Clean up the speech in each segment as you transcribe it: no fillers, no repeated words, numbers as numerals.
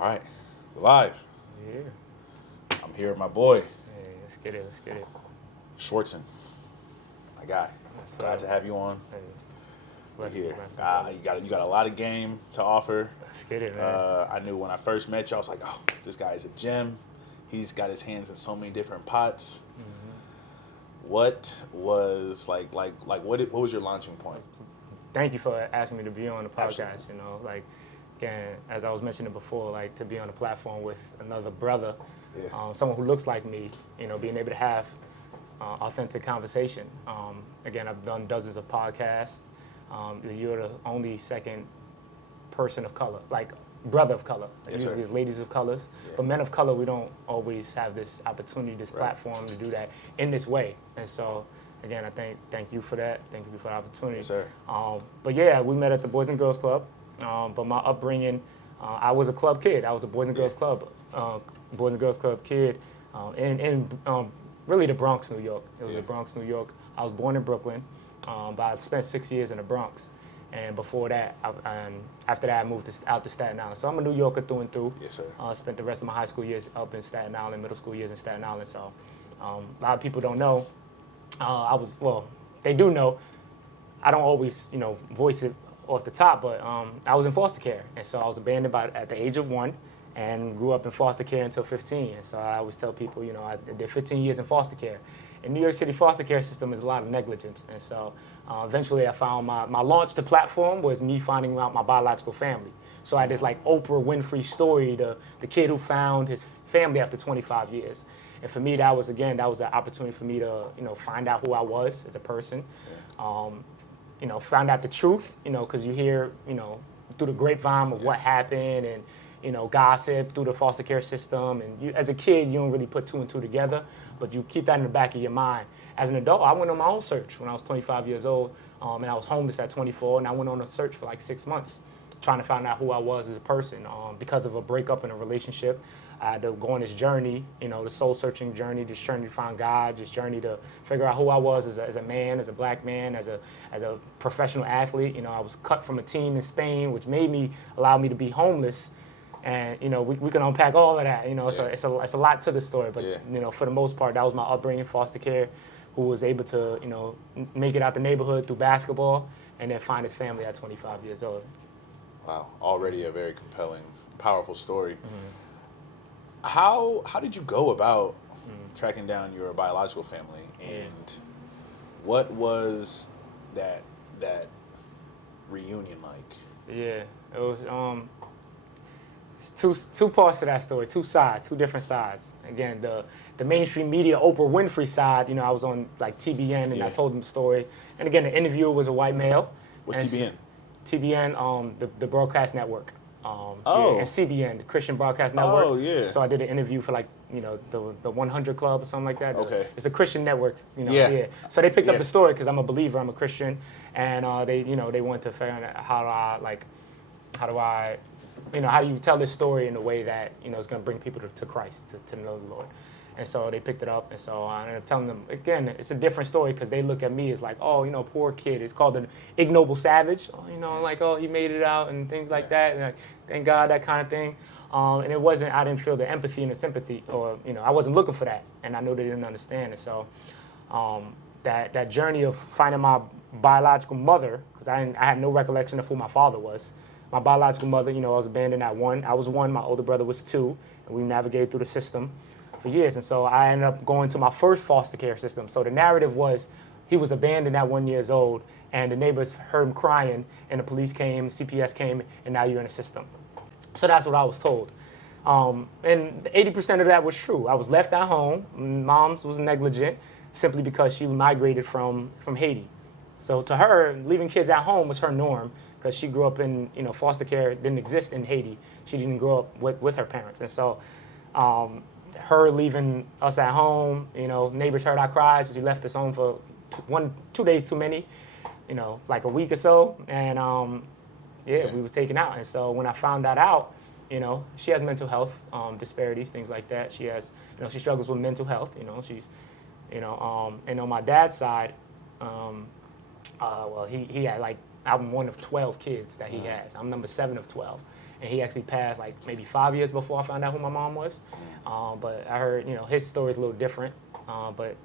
All right, we're live. Yeah. I'm here with my boy, Hey, let's get it. Schwartzen. My guy. Yes, Glad sir. to have you on. Hey, We're bless you, here. bless you. You got a lot of game to offer. Let's get it, man. I knew when I first met you, I was like, oh, this guy is a gem. He's got his hands in so many different pots. What was what was your launching point? Thank you for asking me to be on the podcast. Absolutely. You know, like, again, as I was mentioning before, like to be on a platform with another brother, Yeah. someone who looks like me. You know, being able to have authentic conversation. Again, I've done dozens of podcasts. You're the only second person of color, like brother of color. Yes, Usually sir. it's ladies of colors. Yeah. For men of color, we don't always have this opportunity, this Right. platform to do that in this way. And so, again, I thank you for that. Thank you for the opportunity. Yes, sir. But yeah, we met at the Boys and Girls Club. But my upbringing, I was a club kid. I was a Boys and Girls Club, kid, in really the Bronx, New York. It was the Bronx, New York. I was born in Brooklyn, but I spent 6 years in the Bronx. And before that, after that, I moved out to Staten Island. So I'm a New Yorker through and through. Yes, sir. Spent the rest of my high school years up in Staten Island, middle school years in Staten Island. So a lot of people don't know. They do know. I don't always, voice it off the top, but I was in foster care. And so I was abandoned at the age of 1 and grew up in foster care until 15. And so I always tell people, I did 15 years in foster care. In New York City foster care system is a lot of negligence. And so eventually I found my launch to platform was me finding out my biological family. So I had this like Oprah Winfrey story, the kid who found his family after 25 years. And for me, that was an opportunity for me to, find out who I was as a person. Found out the truth, because you hear, through the grapevine of what happened and, gossip through the foster care system. And you, as a kid, you don't really put 2 and 2 together, but you keep that in the back of your mind. As an adult, I went on my own search when I was 25 years old, and I was homeless at 24, and I went on a search for like 6 months, trying to find out who I was as a person. Because of a breakup in a relationship, I had to go on this journey, the soul-searching journey, this journey to find God, this journey to figure out who I was as a man, as a black man, as a professional athlete. I was cut from a team in Spain, which allowed me to be homeless. And, we can unpack all of that. It's a lot to the story. But, for the most part, that was my upbringing, foster care, who was able to, make it out the neighborhood through basketball and then find his family at 25 years old. Wow, already a very compelling, powerful story. How did you go about tracking down your biological family, and what was that reunion like? Yeah, it was it's two parts to that story, two different sides. Again, the mainstream media Oprah Winfrey side, I was on like TBN and I told them the story. And again, the interviewer was a white male. What's TBN? TBN, the broadcast network. And CBN, the Christian Broadcast Network. Oh, yeah. So I did an interview for the 100 Club or something like that. Okay. It's a Christian network, Yeah. So they picked up the story because I'm a believer, I'm a Christian, and they wanted to figure out how do you tell this story in a way that it's going to bring people to Christ, to know the Lord. And so they picked it up, and so I ended up telling them, again, it's a different story because they look at me as like, poor kid. It's called an ignoble savage, he made it out and things like that, and like, thank God, that kind of thing. And I didn't feel the empathy and the sympathy, or, I wasn't looking for that, and I knew they didn't understand. And so that journey of finding my biological mother, because I had no recollection of who my father was. My biological mother, I was abandoned at 1. I was 1, my older brother was 2, and we navigated through the system for years. And so I ended up going to my first foster care system. So the narrative was he was abandoned at 1 year old, and the neighbors heard him crying, and the police came, CPS came, and now you're in the system. So that's what I was told. And 80% of that was true. I was left at home. Mom's was negligent simply because she migrated from Haiti. So to her, leaving kids at home was her norm because she grew up in, foster care didn't exist in Haiti. She didn't grow up with her parents. And so her leaving us at home, neighbors heard our cries, so she left us home for 2 days too many, like a week or so. And we was taken out. And so when I found that out, she has mental health disparities, things like that. She has, she struggles with mental health. She's, and on my dad's side, he had I'm one of 12 kids that he has. I'm number 7 of 12. and he actually passed like maybe 5 years before I found out who my mom was. But I heard, his story is a little different. But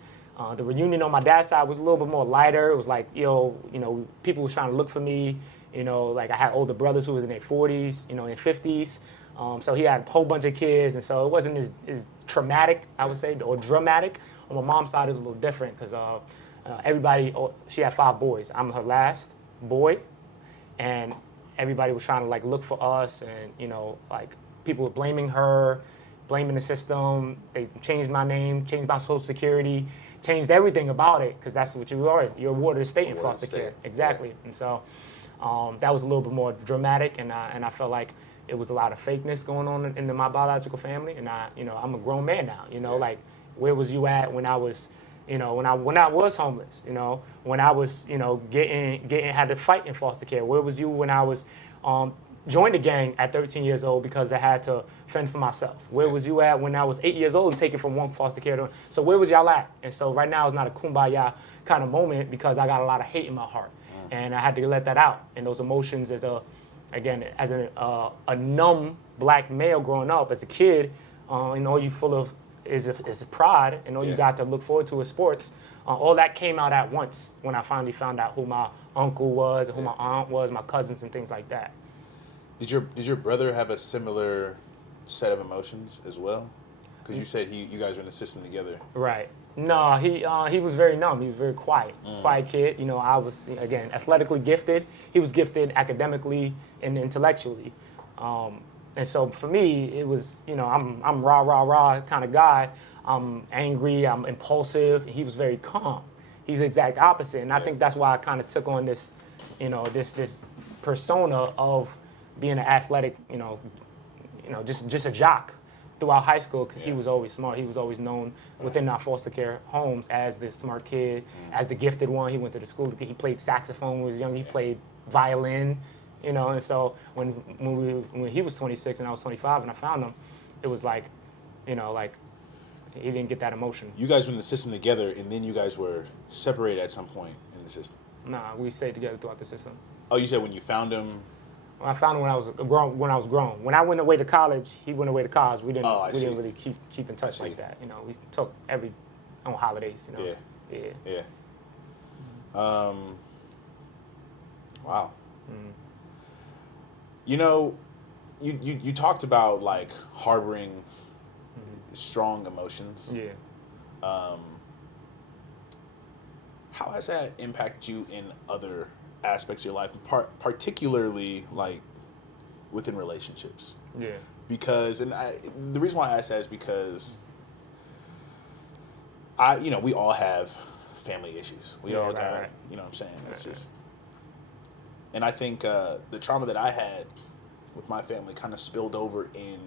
the reunion on my dad's side was a little bit more lighter. It was like, people were trying to look for me. Like I had older brothers who was in their 40s, in 50s. So he had a whole bunch of kids, and so it wasn't as traumatic, I would say, or dramatic. On my mom's side, it was a little different because she had 5 boys. I'm her last boy, and everybody was trying to like look for us, and like people were blaming her, blaming the system. They changed my name, changed my social security, changed everything about it because that's what you are. You're awarded a state in foster care. Exactly. Yeah. And so that was a little bit more dramatic, and I felt like it was a lot of fakeness going on in my biological family. And I'm a grown man now. Like where was you at when I was, when I was homeless? When I was, getting had to fight in foster care. Where was you when I was joined the gang at 13 years old because I had to fend for myself? Where was you at when I was 8 years old and taken from one foster care to? So where was y'all at? And so right now it's not a kumbaya kind of moment because I got a lot of hate in my heart, and I had to let that out. And those emotions as a numb black male growing up as a kid, all you full of is pride, and all you got to look forward to is sports. All that came out at once when I finally found out who my uncle was, who my aunt was, my cousins, and things like that. Did your brother have a similar set of emotions as well? Because you said you guys were in the system together. Right. No, he was very numb. He was very quiet kid. I was, again, athletically gifted. He was gifted academically and intellectually. And so for me, it was, I'm rah kind of guy. I'm angry. I'm impulsive. He was very calm. He's the exact opposite. And I think that's why I kind of took on this, this persona of being an athletic, just a jock throughout high school, because he was always smart. He was always known within our foster care homes as the smart kid, as the gifted one. He went to the school. He played saxophone when he was young. He played violin, And so when he was 26 and I was 25 and I found him, it was like, like he didn't get that emotion. You guys were in the system together, and then you guys were separated at some point in the system. Nah, we stayed together throughout the system. Oh, you said when you found him. Well, I found him when I was grown. When I went away to college, he went away to college. We didn't really keep in touch like that. We talk on holidays. Yeah. Wow. You talked about like harboring strong emotions. Yeah. How has that impacted you in other aspects of your life, particularly like within relationships? Yeah. Because, the reason why I ask that is because we all have family issues. We all got, right. You know what I'm saying? It's just, and I think the trauma that I had with my family kind of spilled over in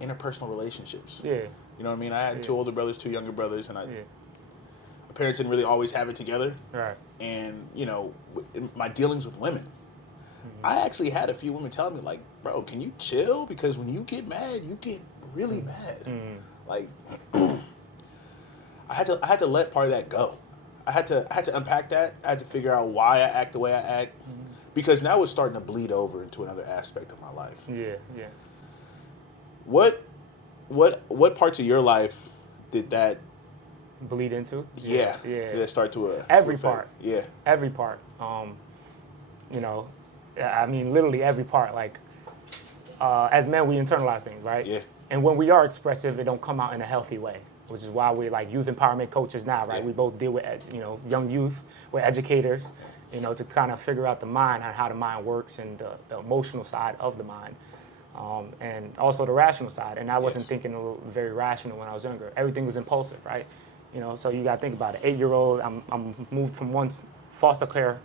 interpersonal relationships. Yeah. You know what I mean? I had 2 older brothers, 2 younger brothers, and my parents didn't really always have it together. Right. And, in my dealings with women, I actually had a few women telling me, like, bro, can you chill? Because when you get mad, you get really mad. Like, I had to let part of that go. I had to unpack that. I had to figure out why I act the way I act. Because now it's starting to bleed over into another aspect of my life. Yeah. What parts of your life did that bleed into? Yeah. Did that start to every part. Yeah. Every part. I mean, literally every part. Like, as men, we internalize things, right? Yeah. And when we are expressive, it don't come out in a healthy way, which is why we're like youth empowerment coaches now, right? Yeah. We both deal with, young youth. We're educators, to kind of figure out the mind and how the mind works and the emotional side of the mind. And also the rational side. And I wasn't thinking very rational when I was younger. Everything was impulsive, right? So you got to think about it. 8-year-old, I'm moved from one foster care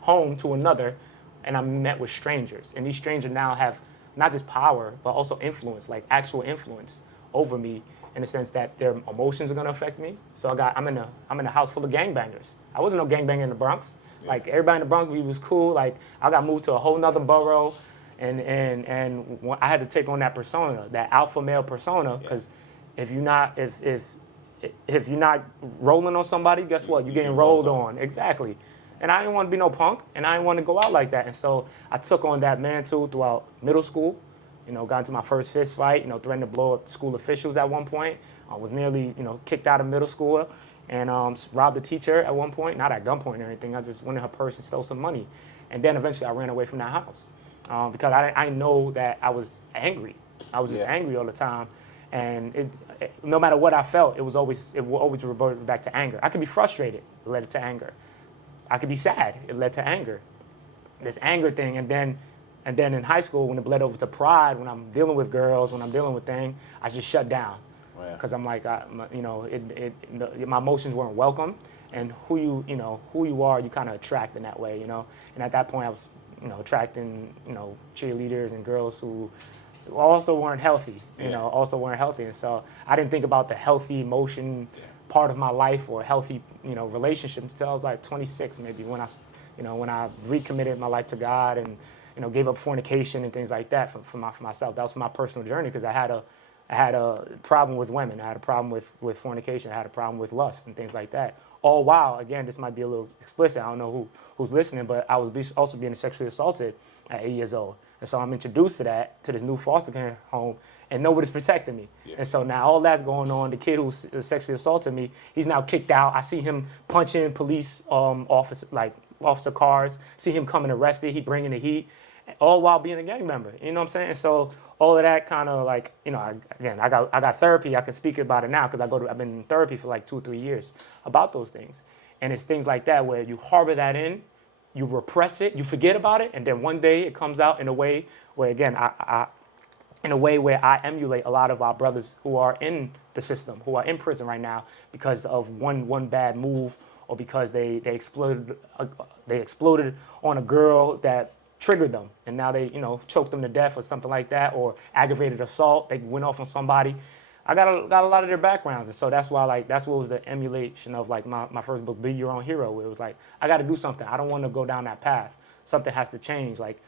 home to another, and I'm met with strangers. And these strangers now have not just power, but also influence, like actual influence over me, in the sense that their emotions are going to affect me. So I'm in a house full of gangbangers. I wasn't no gangbanger in the Bronx. Yeah. Like everybody in the Bronx, we was cool. Like I got moved to a whole nother borough, and I had to take on that persona, that alpha male persona, because if you're not rolling on somebody, guess what? You're getting rolled on. Exactly. And I didn't want to be no punk, and I didn't want to go out like that. And so I took on that mantle throughout middle school, Got into my first fist fight, threatened to blow up school officials at one point. I was nearly, kicked out of middle school and robbed a teacher at one point, not at gunpoint or anything. I just went in her purse and stole some money. And then eventually I ran away from that house because I know that I was angry. I was just angry all the time. And no matter what I felt, it will always revert back to anger. I could be frustrated, it led to anger. I could be sad, it led to anger. This anger thing, and then in high school, when it bled over to pride, when I'm dealing with girls, when I'm dealing with things, I just shut down. Because I'm like, my emotions weren't welcome, and who you are, you kind of attract in that way, And at that point, I was, attracting, cheerleaders and girls who also weren't healthy, and so I didn't think about the healthy emotion part of my life or healthy, relationships until I was like 26, maybe when I recommitted my life to God and, gave up fornication and things like that for myself. That was my personal journey because I had a problem with women. I had a problem with fornication. I had a problem with lust and things like that. All while, again, this might be a little explicit. I don't know who's listening, but I was also being sexually assaulted at 8 years old. And so I'm introduced to this new foster care home, and nobody's protecting me. Yeah. And so now all that's going on. The kid who sexually assaulted me, he's now kicked out. I see him punching police officer cars. See him coming arrested. He bringing the heat, all while being a gang member. You know what I'm saying? And so all of that kind of like, I got therapy. I can speak about it now because I've been in therapy for like 2 or 3 years about those things. And it's things like that where you harbor that in. You repress it, you forget about it, and then one day it comes out in a way where, again, I emulate a lot of our brothers who are in the system, who are in prison right now because of one bad move or because they exploded on a girl that triggered them, and now they choked them to death or something like that, or aggravated assault. They went off on somebody. I got a lot of their backgrounds, and so that's why that's what was the emulation of like my first book, Be Your Own Hero, where it was like I got to do something. I don't want to go down that path. Something has to change. Like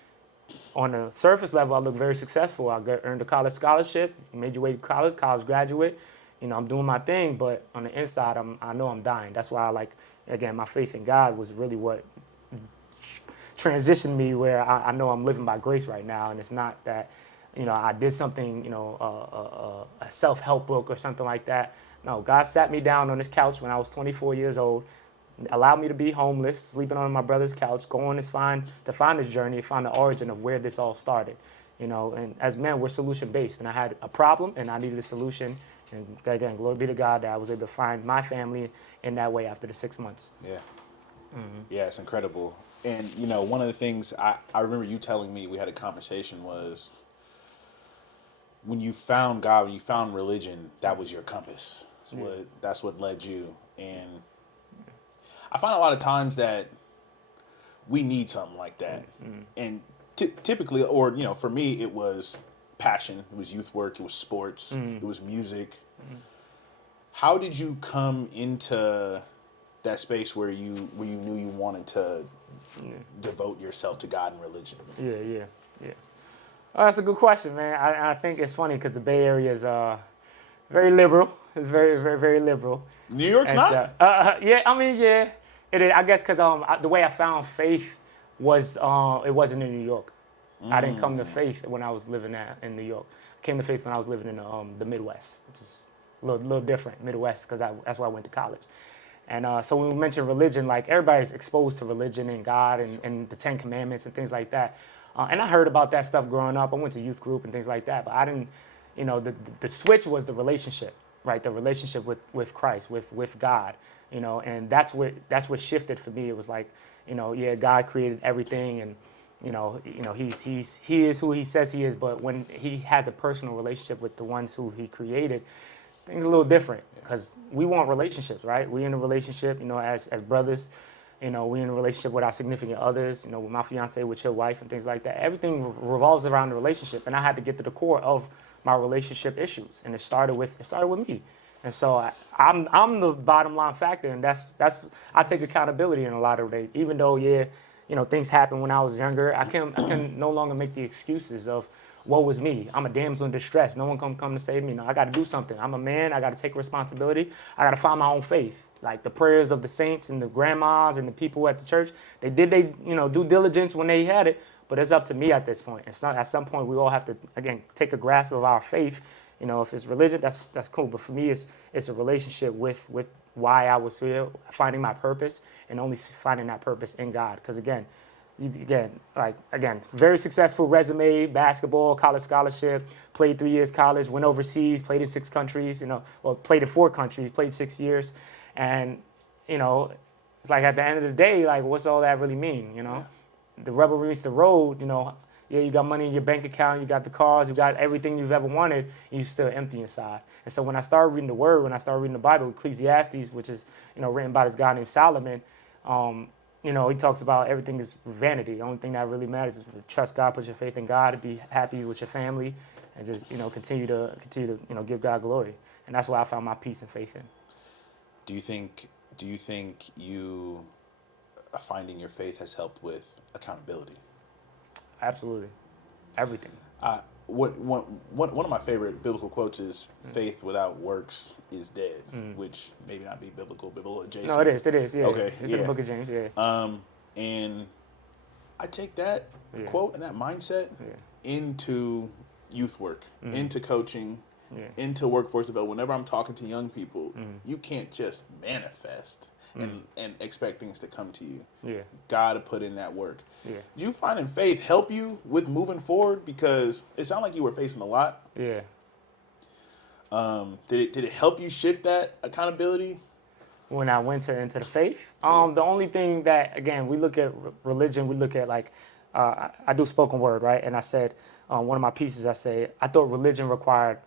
on the surface level, I look very successful. I earned a college scholarship, made your way to college graduate. I'm doing my thing, but on the inside, I know I'm dying. That's why my faith in God was really what transitioned me where I know I'm living by grace right now, and it's not that. I did something, a self-help book or something like that. No, God sat me down on this couch when I was 24 years old, allowed me to be homeless, sleeping on my brother's couch, going to find this journey, find the origin of where this all started. And as men, we're solution-based. And I had a problem, and I needed a solution. And again, glory be to God that I was able to find my family in that way after the 6 months. Yeah. Mm-hmm. Yeah, it's incredible. And, one of the things I remember you telling me, we had a conversation, was when you found God, when you found religion, that was your compass. That's what led you. And I find a lot of times that we need something like that. Mm-hmm. And typically, or, for me, it was passion. It was youth work. It was sports. Mm-hmm. It was music. Mm-hmm. How did you come into that space where you knew you wanted to devote yourself to God and religion? Yeah. Oh, that's a good question, man. I think it's funny because the Bay Area is very liberal. It's very, very, very liberal. New York's not? Yeah. It is. I guess because the way I found faith was it wasn't in New York. I didn't come to faith when I was living in New York. I came to faith when I was living in the Midwest, which is a little different, Midwest, because that's where I went to college. And so when we mention religion, like everybody's exposed to religion and God and the 10 Commandments and things like that. And I heard about that stuff growing up. I went to youth group and things like that, but I didn't, the switch was the relationship, right? The relationship with Christ, with God, and that's what shifted for me. It was like, God created everything, and he is who he says he is, but when he has a personal relationship with the ones who he created, things are a little different because we want relationships, right? We in a relationship, as brothers. We in a relationship with our significant others, with my fiance, with your wife, and things like that. Everything revolves around the relationship, and I had to get to the core of my relationship issues, and it started with me. And so I'm the bottom line factor, and that's I take accountability in a lot of ways. Even though things happened when I was younger, I can no longer make the excuses of woe was me. I'm a damsel in distress. No one come to save me. No, I got to do something. I'm a man. I got to take responsibility. I got to find my own faith. Like the prayers of the saints and the grandmas and the people at the church, they did due diligence when they had it, But it's up to me at this point. It's not, at some point, we all have to, again, take a grasp of our faith. You know, if it's religion, that's cool. But for me, it's a relationship with why I was here, finding my purpose, and only finding that purpose in God. Because again, very successful resume, basketball, college scholarship, played 3 years college, went overseas, played in 6 countries, played in 4 countries, played 6 years. And, it's like at the end of the day, like, what's all that really mean, Yeah. The rubber meets the road, you got money in your bank account, you got the cars, you got everything you've ever wanted, and you're still empty inside. And so when I started reading the Word, when I started reading the Bible, Ecclesiastes, which is, written by this guy named Solomon, he talks about everything is vanity. The only thing that really matters is to trust God, put your faith in God, be happy with your family, and just, continue to give God glory. And that's why I found my peace and faith in. Do you think you finding your faith has helped with accountability? Absolutely. Everything. One of my favorite biblical quotes is, faith without works is dead, which maybe not be biblical adjacent. No, it is, yeah. Okay, it's in the book of James, yeah. And I take that quote and that mindset into youth work, into coaching, into workforce development. Whenever I'm talking to young people, you can't just manifest and expect things to come to you. Yeah. Gotta put in that work. Yeah. Do you finding faith help you with moving forward? Because it sounded like you were facing a lot. Yeah. Did it help you shift that accountability? When I went into the faith? The only thing that, again, we look at religion, we look at I do spoken word, right? And I said, one of my pieces, I say, I thought religion required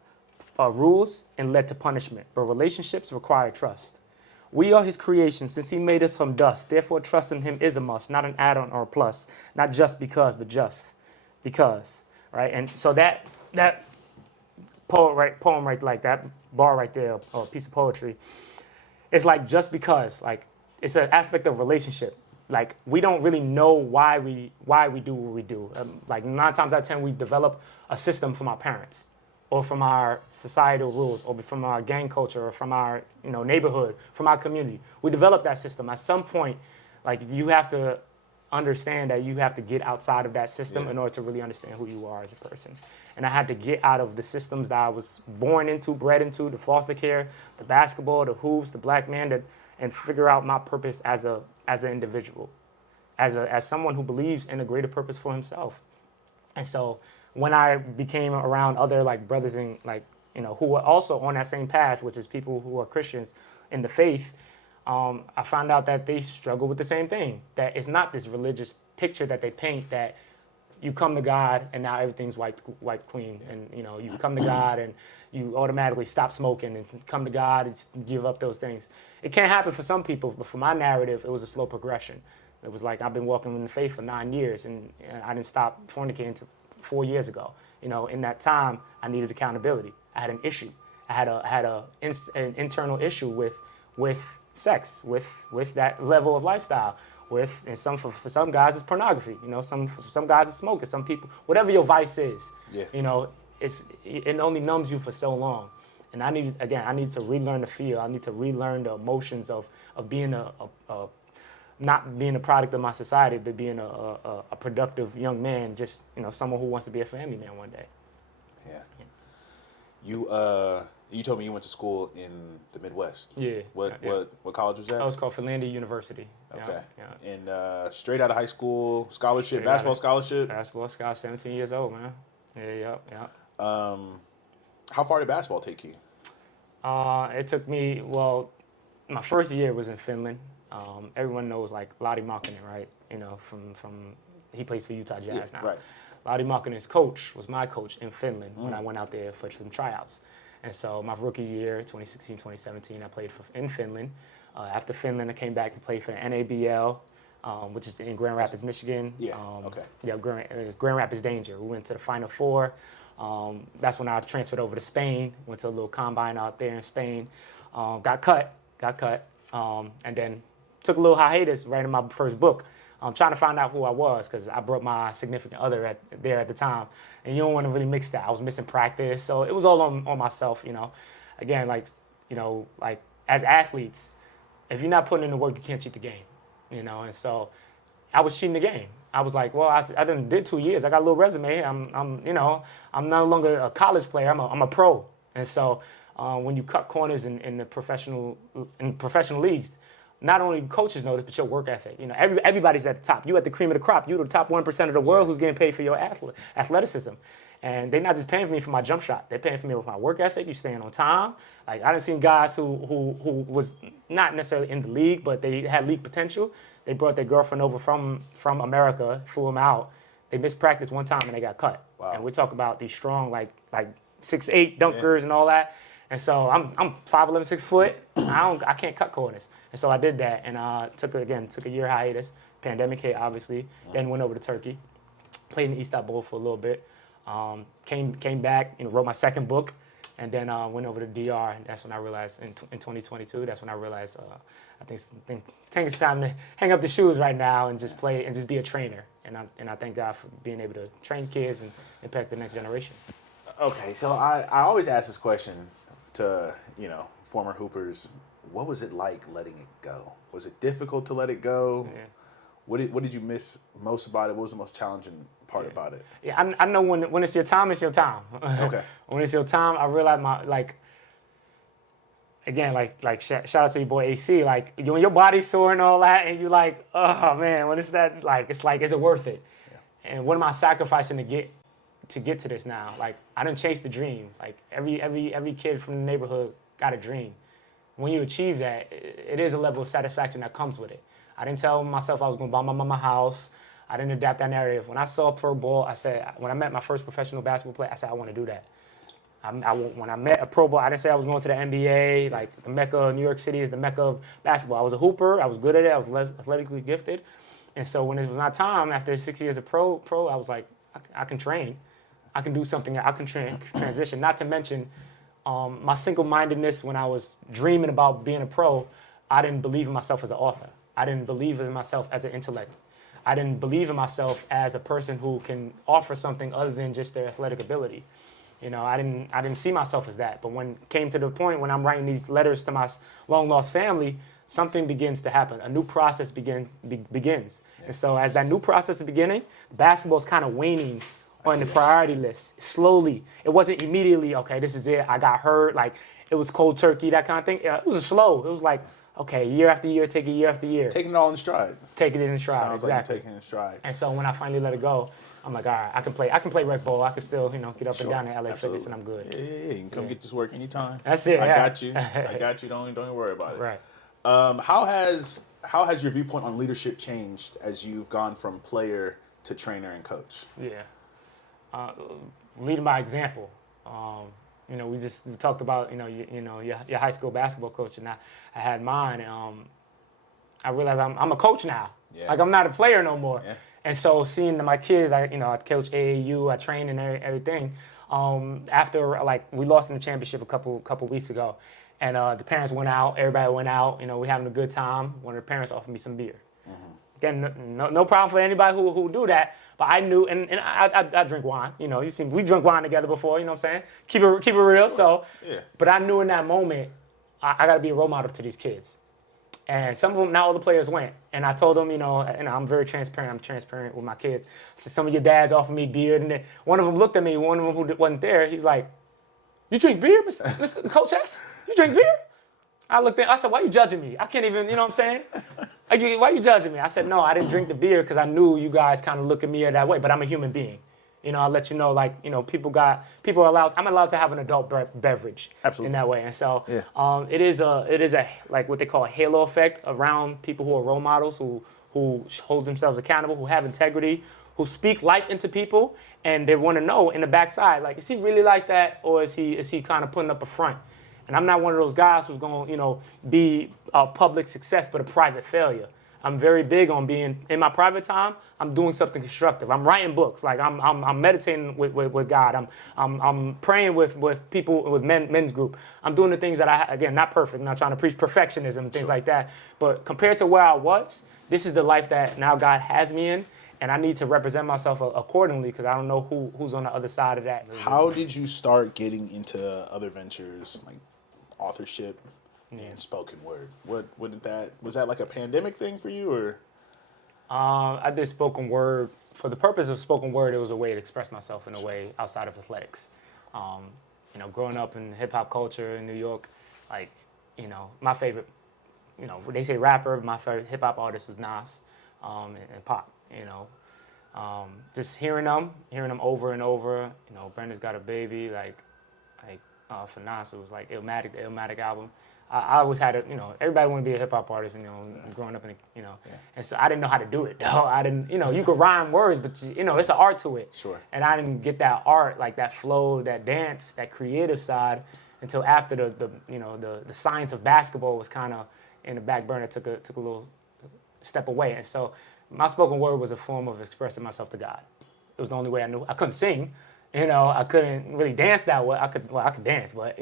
rules and led to punishment, but relationships require trust. We are his creation since he made us from dust. Therefore, trust in him is a must, not an add-on or a plus. Not just because, but just because, right? And so that poem right, like that bar right there, or piece of poetry, it's like just because, like it's an aspect of relationship. Like we don't really know why we do what we do. Like 9 times out of 10, we develop a system from our parents, or from our societal rules, or from our gang culture, or from our neighborhood, from our community. We develop that system. At some point, like you have to understand that you have to get outside of that system in order to really understand who you are as a person. And I had to get out of the systems that I was born into, bred into, the foster care, the basketball, the hoops, the black man, and figure out my purpose as an individual, as someone who believes in a greater purpose for himself. And so when I became around other brothers and who were also on that same path, which is people who are Christians in the faith, I found out that they struggle with the same thing. That it's not this religious picture that they paint that you come to God and now everything's wiped clean, and you come to God and you automatically stop smoking and come to God and give up those things. It can't happen for some people, but for my narrative, it was a slow progression. It was like I've been walking in the faith for 9 years, and I didn't stop fornicating until 4 years ago. In that time, I needed accountability. I had an issue. I had an internal issue with sex, with that level of lifestyle. For some guys it's pornography. For some guys it's smoking. Some people, whatever your vice is, it only numbs you for so long. And I need to relearn the feel. I need to relearn the emotions of being not being a product of my society, but being a productive young man, just someone who wants to be a family man one day. Yeah. You told me you went to school in the Midwest. Yeah. What college was that? It was called Philadelphia University. Okay. Yeah. And straight out of high school, scholarship, basketball scholarship. Basketball scholarship, 17 years old, man. Yeah. How far did basketball take you? It took me, my first year was in Finland. Everyone knows Lottie Markkinen, right? From he plays for Utah Jazz now. Right. Lottie Markkinen's coach was my coach in Finland when I went out there for some tryouts. And so my rookie year, 2016, 2017, I played in Finland. After Finland, I came back to play for the NABL, which is in Grand Rapids, Michigan. Yeah, okay. Yeah, Grand Rapids Danger. We went to the Final Four. That's when I transferred over to Spain, went to a little combine out there in Spain. Got cut, and then took a little hiatus writing my first book. Trying to find out who I was, because I brought my significant other there at the time, and you don't want to really mix that. I was missing practice, so it was all on myself. Again, as athletes, if you're not putting in the work, you can't cheat the game. And so I was cheating the game. I was like, well, I did 2 years. I got a little resume. I'm no longer a college player. I'm a pro. And so when you cut corners in professional leagues, not only coaches know this, but your work ethic. You know, everybody's at the top. You at the cream of the crop. You're the top 1% of the world who's getting paid for your athleticism. And they're not just paying for me for my jump shot. They're paying for me with my work ethic. You staying on time. Like I done seen guys who was not necessarily in the league, but they had league potential. They brought their girlfriend over from America, flew them out. They missed practice one time and they got cut. Wow. And we talk about these strong like 6'8" dunkers and all that. And so I'm 5'11", 6 foot. I can't cut corners. And so I did that and took a year hiatus. Pandemic hit obviously. Then went over to Turkey. Played in Istanbul for a little bit. Came back, wrote my second book, and then went over to DR. And that's when I realized in 2022. That's when I realized I think it's time to hang up the shoes right now and just play and just be a trainer. And I thank God for being able to train kids and impact the next generation. Okay, so I always ask this question to former hoopers. What was it like letting it go? Was it difficult to let it go? Yeah. What did you miss most about it? What was the most challenging part about it? Yeah, I know when it's your time, it's your time. Okay. When it's your time, I realize shout out to your boy AC. Like when your body's sore and all that, and you're like, oh man, when it's that, is it worth it? Yeah. And what am I sacrificing to get to this now? Like I didn't chase the dream. Like every kid from the neighborhood got a dream. When you achieve that, it is a level of satisfaction that comes with it. I didn't tell myself I was going to buy my mama house. I didn't adapt that narrative. When I saw pro ball, when I met my first professional basketball player, I said, I want to do that. When I met a pro ball, I didn't say I was going to the NBA. Like the mecca of New York City is the mecca of basketball. I was a hooper. I was good at it. I was athletically gifted. And so when it was my time, after 6 years of pro, I was like, I can train. I can do something. I can transition. Not to mention my single-mindedness when I was dreaming about being a pro. I didn't believe in myself as an author. I didn't believe in myself as an intellect. I didn't believe in myself as a person who can offer something other than just their athletic ability. I didn't see myself as that. But when it came to the point when I'm writing these letters to my long-lost family, something begins to happen. A new process begins. Yeah. And so as that new process is beginning, basketball's kind of waning on the priority list slowly. It wasn't immediately, okay, this is it. I got hurt. Like, it was cold turkey, that kind of thing. It was slow. It was like, okay, year after year, take it year after year. Taking it all in stride. Taking it in stride, Sounds exactly. like you're taking it in stride. And so when I finally let it go, I'm like, all right, I can play rec ball. I can still, get up and down in LA Fitness, and I'm good. Yeah. You can come get this work anytime. That's it. I got you. Don't even worry about it. Right. How has your viewpoint on leadership changed as you've gone from player to trainer and coach? Yeah. Leading by example. We talked about your high school basketball coach, and I had mine. I realized I'm a coach now. Yeah. Like I'm not a player no more. Yeah. And so seeing my kids, I coach AAU, I train and everything. After we lost in the championship a couple weeks ago, and the parents went out, everybody went out. We having a good time. One of the parents offered me some beer. Mm-hmm. Again, no problem for anybody who do that. But I knew, and I drink wine. You see, we drunk wine together before. You know what I'm saying? Keep it real. Sure. So, yeah. But I knew in that moment, I got to be a role model to these kids. And some of them, not all the players went. And I told them, I'm very transparent. I'm transparent with my kids. So some of your dads offered me beer, and then one of them looked at me. One of them who wasn't there, he's like, "You drink beer, Mr. Coach S? You drink beer?" I looked at. I said, "Why are you judging me? I can't even. You know what I'm saying? Why are you judging me?" I said, "No, I didn't drink the beer because I knew you guys kind of look at me that way. But I'm a human being. I'll let you know. People are allowed. I'm allowed to have an adult beverage. Absolutely. In that way. And so, yeah. It is a like what they call a halo effect around people who are role models, who hold themselves accountable, who have integrity, who speak life into people, and they want to know in the backside, like, is he really like that, or is he kind of putting up a front? And I'm not one of those guys who's going to be a public success but a private failure. I'm very big on being, in my private time, I'm doing something constructive. I'm writing books. Like I'm meditating with God. I'm praying with people, with men's group. I'm doing the things that again, not perfect. I'm not trying to preach perfectionism and things like that. But compared to where I was, this is the life that now God has me in. And I need to represent myself accordingly because I don't know who's on the other side of that. How did you start getting into other ventures like authorship? And spoken word. What did that, was that like a pandemic thing for you, or? I did spoken word. For the purpose of spoken word, it was a way to express myself in a way outside of athletics. Growing up in hip-hop culture in New York, like, my favorite, they say rapper, but my favorite hip-hop artist was Nas and Pop, just hearing them over and over. Brenda's Got a Baby, for Nas, it was like Illmatic, the Illmatic album. I always had everybody wanted to be a hip hop artist, growing up and so I didn't know how to do it, though. I didn't, you could rhyme words, but it's an art to it. Sure. And I didn't get that art, like that flow, that dance, that creative side until after the science of basketball was kind of in the back burner, took a little step away. And so my spoken word was a form of expressing myself to God. It was the only way I knew. I couldn't sing. I couldn't really dance that way. I could dance, but,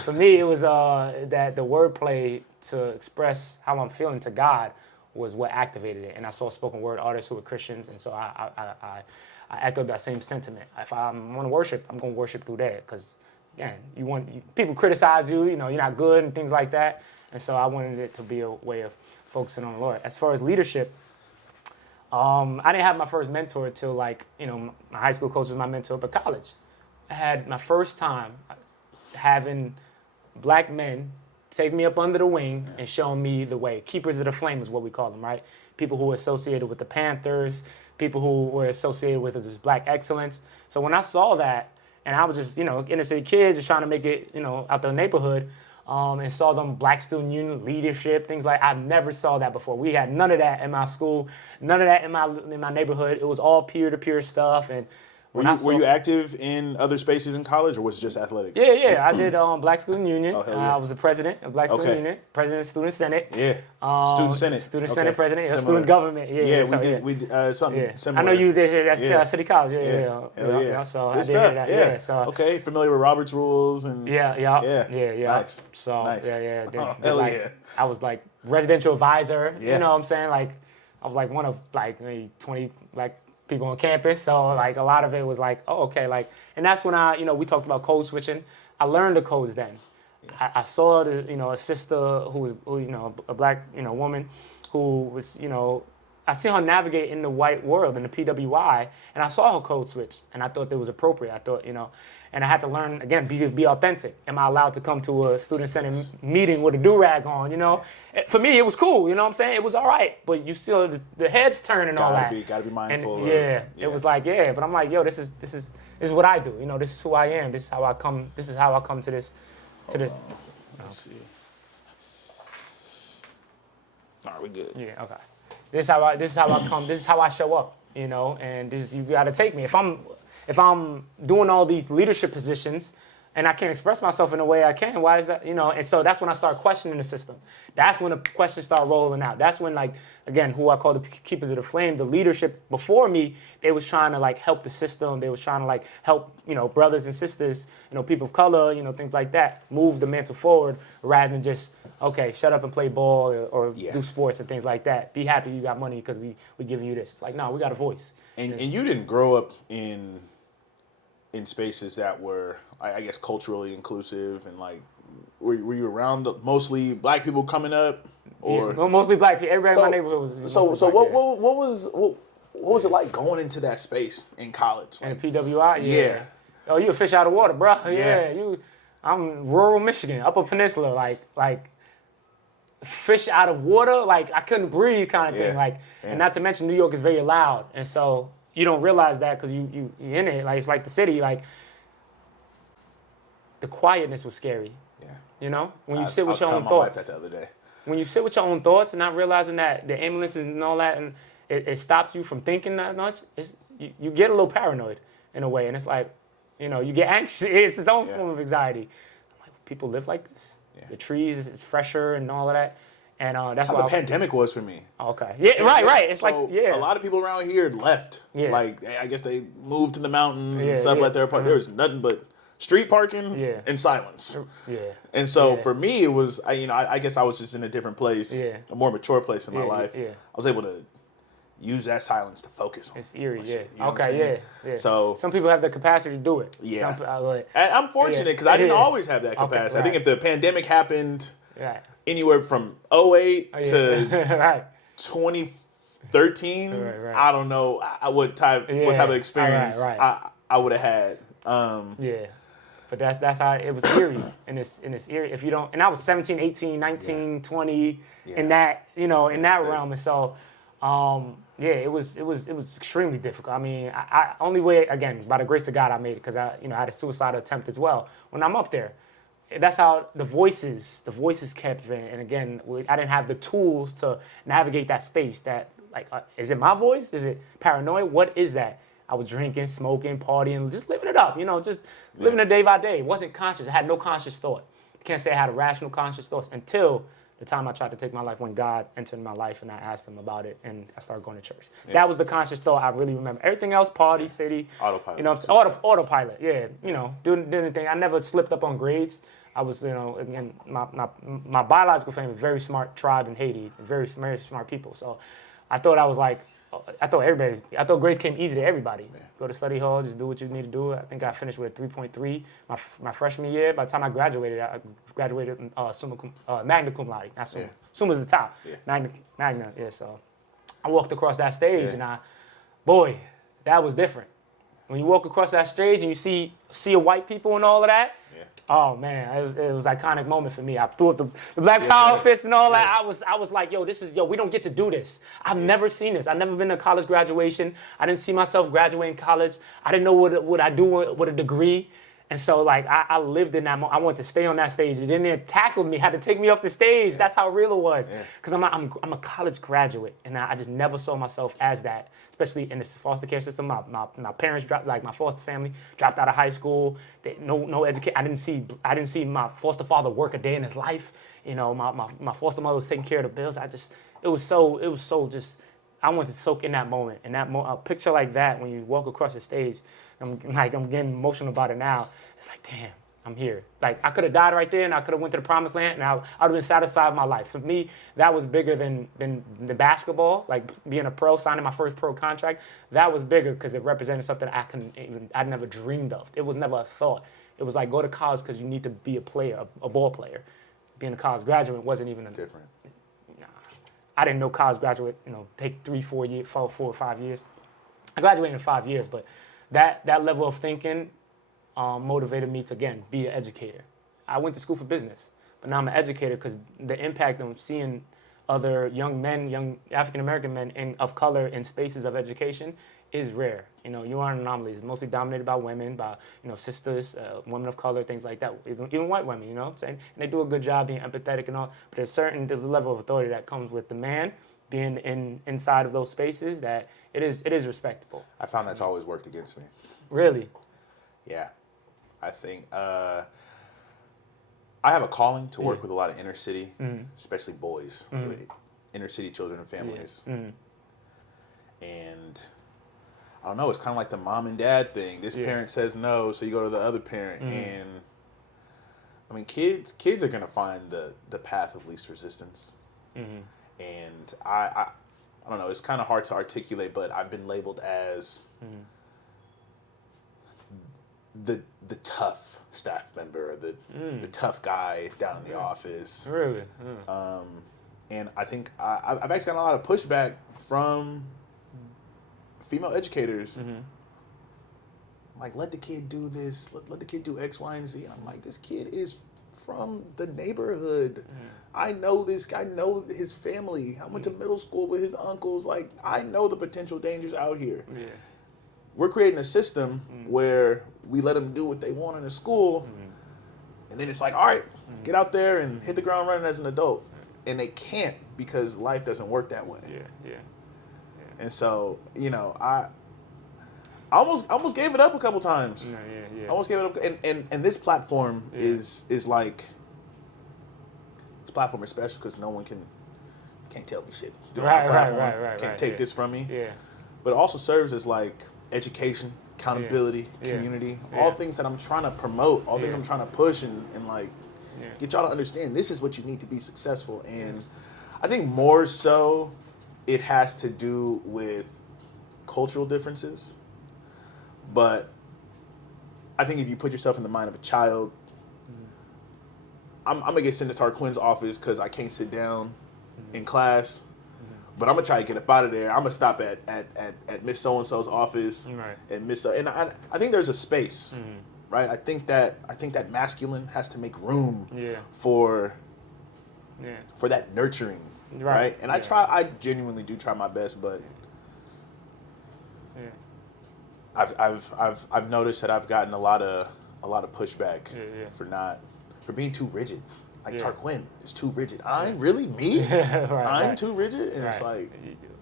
for me, it was that the wordplay to express how I'm feeling to God was what activated it. And I saw spoken word artists who were Christians, and so I echoed that same sentiment. If I want to worship, I'm going to worship through that, because, again, people criticize you, you're not good and things like that. And so I wanted it to be a way of focusing on the Lord. As far as leadership, I didn't have my first mentor until my high school coach was my mentor, but college. I had my first time having black men take me up under the wing and show me the way. Keepers of the flame is what we call them, right? People who were associated with the Panthers, people who were associated with this black excellence. So when I saw that, and I was just, inner city kids just trying to make it, out the neighborhood, and saw them Black Student Union leadership, things like I never saw that before. We had none of that in my school, none of that in my neighborhood. It was all peer-to-peer stuff. And were you active in other spaces in college, or was it just athletics? Yeah. I did Black Student Union. Oh, hell yeah. I was the president of Black Student Union, president of Student Senate. Yeah. Student Senate. Student Senate president. Student government. We did something similar. I know you did at City College. Yeah. So good I did stuff. that. Yeah. So okay, familiar with Robert's rules and Yeah. Nice. So nice. Yeah. I was like residential advisor. Yeah. You know what I'm saying? Like I was like one of like maybe 20 like people on campus. So like a lot of it was like, oh, okay, like, and that's when we talked about code switching. I learned the codes then. Yeah. I saw a sister who was a black woman who was I see her navigate in the white world in the PWI, and I saw her code switch, and I thought it was appropriate. I thought and I had to learn again, be authentic. Am I allowed to come to a student senate meeting with a do-rag on? For me, it was cool. You know what I'm saying? It was all right, but you still the heads turn and all that. Gotta be mindful. And, it was like but I'm like, yo, this is what I do. This is who I am. This is how I come. This is how I come to this. Let's see. All right, we good. Yeah. Okay. This is how I come. This is how I show up. And you got to take me. If I'm doing all these leadership positions and I can't express myself in the way I can, why is that? And so that's when I start questioning the system. That's when the questions start rolling out. That's when, like, again, who I call the keepers of the flame, the leadership before me, they was trying to like help the system. They was trying to like help, brothers and sisters, people of color, things like that, move the mantle forward rather than just, okay, shut up and play ball or do sports and things like that. Be happy you got money because we giving you this. Like, no, we got a voice. And you didn't grow up in spaces that were, I guess, culturally inclusive, and like, were you around mostly black people coming up, or mostly black people? Everybody in my neighborhood was. So what was it like going into that space in college? Like, in the PWI, yeah. Oh, you a fish out of water, bro. Yeah. I'm rural Michigan, Upper Peninsula, like fish out of water, like I couldn't breathe, kind of thing, like, and not to mention New York is very loud, and so. You don't realize that because you in it. Like, it's like the city. Like, the quietness was scary. Yeah. When you sit with your own thoughts. I was telling my wife that the other day. When you sit with your own thoughts and not realizing that the ambulances and all that, and it stops you from thinking that much, you get a little paranoid in a way. And it's like, you get anxious. It's its own form of anxiety. I'm like, people live like this? Yeah. The trees is fresher and all of that. And that's how the pandemic was for me. Okay. Yeah, right. It's so, a lot of people around here left. Yeah. Like, I guess they moved to the mountains and stuff like that. There was nothing but street parking and silence. Yeah. And so for me, it was, I guess I was just in a different place, a more mature place in my life. Yeah. I was able to use that silence to focus on. It's eerie, shit, okay, yeah. So some people have the capacity to do it. Yeah. And I'm fortunate because I didn't always have that capacity. Okay, right. I think if the pandemic happened... Right. Anywhere from 2008 to 13, Right. I don't know what type of experience Right. I would have had. Yeah. But that's how it was eerie in this eerie. If you don't, and I was 17, 18, 19, 20 in that, in that realm. And so, it was extremely difficult. I mean, I only way, again, by the grace of God, I made it because I had a suicide attempt as well. When I'm up there, that's how the voices kept in. And again, I didn't have the tools to navigate that space. That is it my voice? Is it paranoia? What is that? I was drinking, smoking, partying, just living it up, just living it day by day. It wasn't conscious. I had no conscious thought. I can't say I had a rational conscious thoughts until the time I tried to take my life, when God entered my life and I asked him about it and I started going to church. Yeah. That was the conscious thought I really remember. Everything else, party, city. Autopilot. Autopilot, doing anything. I never slipped up on grades. I was, again, my biological family, very smart tribe in Haiti, very, very smart people. So I thought I thought grades came easy to everybody. Yeah. Go to study hall, just do what you need to do. I think I finished with a 3.3 my freshman year. By the time I graduated magna cum laude. Not summa. Summa's the top. Yeah. Magna, yeah. So I walked across that stage and that was different. When you walk across that stage and you see a white people and all of that, oh man, it was an iconic moment for me. I threw up the Black Power fist and all that. I was like, we don't get to do this. I've never seen this. I've never been to a college graduation. I didn't see myself graduating college. I didn't know what I do with a degree. And so I lived in that moment. I wanted to stay on that stage. And then they tackled me, had to take me off the stage. That's how real it was. Because I'm a college graduate, and I just never saw myself as that. Especially in the foster care system, my parents dropped, my foster family dropped out of high school. No education. I didn't see my foster father work a day in his life. My foster mother was taking care of the bills. It was so just. I wanted to soak in that moment. And a picture like that, when you walk across the stage, I'm getting emotional about it now. It's like, damn, I'm here. I could have died right there, and I could have went to the promised land, and I would have been satisfied with my life. For me, that was bigger than the basketball, being a pro, signing my first pro contract. That was bigger because it represented something I'd never dreamed of. It was never a thought. It was go to college because you need to be a player, a ball player. Being a college graduate wasn't even different. I didn't know college graduate, take 4 or 5 years. I graduated in 5 years, but that level of thinking motivated me to, again, be an educator. I went to school for business, but now I'm an educator because the impact of seeing other young African-American men of color in spaces of education is rare. You are an anomaly. It's mostly dominated by women, by sisters, women of color, things like that. Even white women, what I'm saying? And they do a good job being empathetic and all. But there's a level of authority that comes with the man being inside of those spaces that it is respectable. I found that's always worked against me. Really? Yeah, I think I have a calling to work with a lot of inner city, especially boys, inner city children and families, and. I don't know, it's kind of like the mom and dad thing. This parent says no, so you go to the other parent. And, I mean, kids are going to find the path of least resistance. And I don't know, it's kind of hard to articulate, but I've been labeled as the tough staff member, or the tough guy down in the office. Really? And I think I've actually gotten a lot of pushback from female educators. Let the kid do this, let the kid do X, Y, and Z. And I'm like, this kid is from the neighborhood. I know this guy, I know his family. I went to middle school with his uncles. I know the potential dangers out here. We're creating a system where we let them do what they want in the school, and then it's all right, get out there and hit the ground running as an adult. And they can't, because life doesn't work that way. And so, I almost gave it up a couple times. I almost gave it up, and this platform is like, this platform is special because no one can't tell me shit. Right. Can't take this from me. But it also serves as education, accountability, community, all things that I'm trying to promote, all things I'm trying to push and get y'all to understand this is what you need to be successful. And I think more so, it has to do with cultural differences. But I think if you put yourself in the mind of a child, I'm going to get sent to Tarquin's office because I can't sit down in class. but I'm gonna try to get up out of there. I'm gonna stop at Miss So and So's office, Right. and and I think there's a space, right? I think that masculine has to make room for that nurturing, right? And I genuinely do try my best, but I've noticed that I've gotten a lot of pushback for being too rigid. Like Tarquin is too rigid. I'm really me. I'm too rigid, and it's like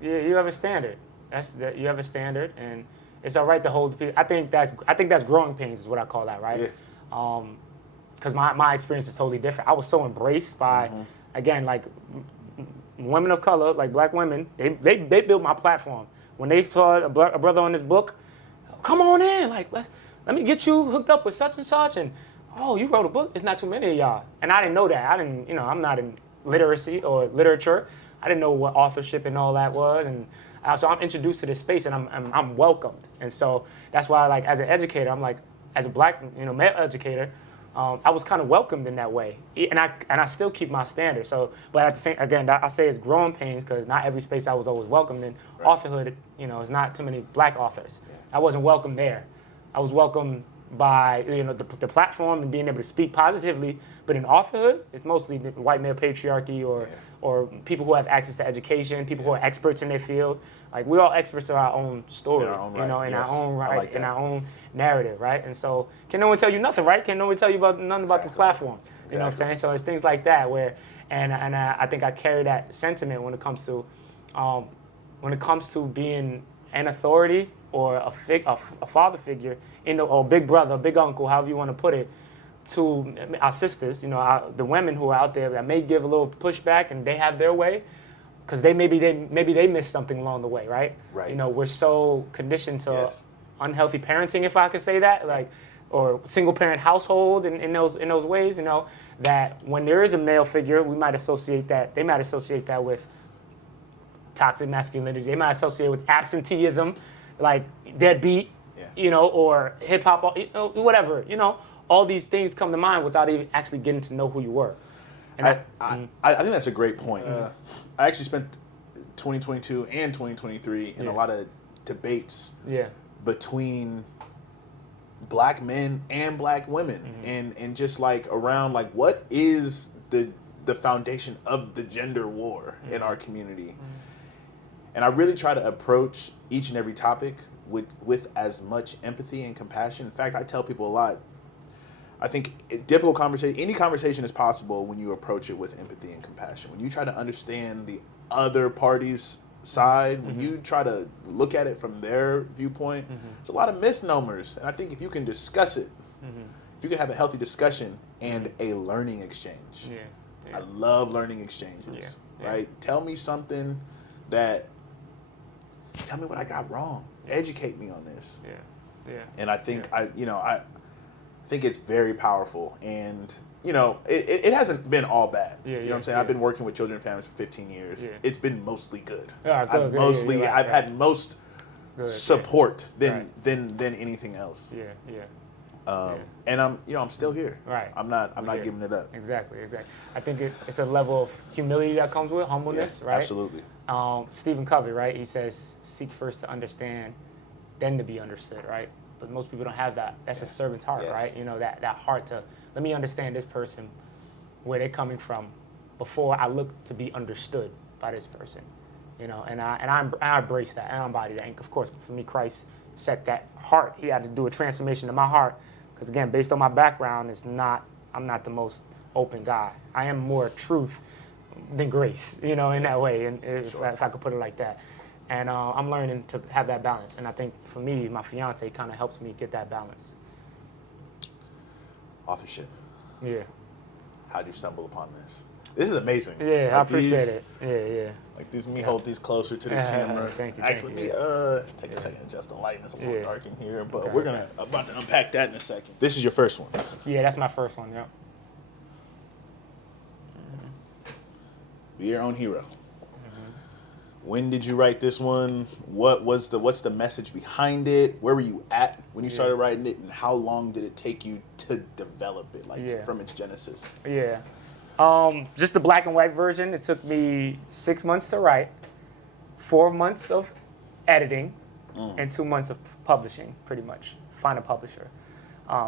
you have a standard. You have a standard, and it's all right to hold. I think that's growing pains is what I call that, right? Yeah. Because my experience is totally different. I was so embraced by again like women of color, like black women. They built my platform when they saw a brother on this book. Come on in, like let me get you hooked up with such and such, and oh, you wrote a book. It's not too many of y'all, and I didn't know that. I didn't, I'm not in literacy or literature. I didn't know what authorship and all that was, and so I'm introduced to this space, and I'm welcomed, and so that's why, like, as an educator, I'm like, as a black, male educator, I was kind of welcomed in that way, and I still keep my standard. So, but at the same, again, I say it's growing pains because not every space I was always welcomed in. Right. Authorhood, it's not too many black authors. Yeah. I wasn't welcome there. I was welcomed by the platform and being able to speak positively, but in authorhood, it's mostly white male patriarchy or people who have access to education, people who are experts in their field. Like, we're all experts of our own story, our own right, in our own narrative, right? And so, can no one tell you nothing, right? Can no one tell you nothing about this platform? You know what I'm saying? So it's things like that where, and I think I carry that sentiment when it comes to being an authority or a father figure, or big brother, big uncle, however you want to put it, to our sisters, the women who are out there that may give a little pushback and they have their way, because maybe they missed something along the way, right? Right. We're so conditioned to unhealthy parenting, if I could say that, like, or single parent household in those ways, that when there is a male figure, they might associate that with toxic masculinity. They might associate with absenteeism, like deadbeat, or hip hop, whatever. All these things come to mind without even actually getting to know who you were. And I think that's a great point. I actually spent 2022 and 2023 in a lot of debates between black men and black women, and just like around like what is the foundation of the gender war in our community. And I really try to approach each and every topic with as much empathy and compassion. In fact, I tell people a lot, I think any conversation is possible when you approach it with empathy and compassion. When you try to understand the other party's side, when you try to look at it from their viewpoint, it's a lot of misnomers. And I think if you can discuss it, if you can have a healthy discussion and a learning exchange. I love learning exchanges, right? Tell me something tell me what I got wrong. Educate me on this. And I think I think it's very powerful, and it hasn't been all bad. You know what I'm saying? I've been working with children and families for 15 years. It's been mostly good. I've had most support than anything else. And I'm still here. Right. I'm not giving it up. Exactly. I think it's a level of humility that comes with humbleness, right? Absolutely. Stephen Covey, right? He says, seek first to understand, then to be understood, right? But most people don't have that. That's a servant's heart, right? That heart to, let me understand this person, where they're coming from, before I look to be understood by this person. And I embrace that, and I embody that. And of course, for me, Christ set that heart. He had to do a transformation in my heart. Because again, based on my background, I'm not the most open guy. I am more truth than grace, in that way, and if I could put it like that. And I'm learning to have that balance. And I think for me, my fiance kind of helps me get that balance. Authorship. Yeah. How'd you stumble upon this? This is amazing. Yeah, I appreciate it. Yeah. Like these, me hold these closer to the camera. Thank you. Actually, take a second, adjust the light. It's a little dark in here, but we're about to unpack that in a second. This is your first one. Yeah, that's my first one. Yep. Be your own hero. When did you write this one? What's the message behind it? Where were you at when you started writing it, and how long did it take you to develop it, from its genesis? Yeah. Just the black and white version. It took me 6 months to write. 4 months of editing and 2 months of publishing, pretty much. Find a publisher.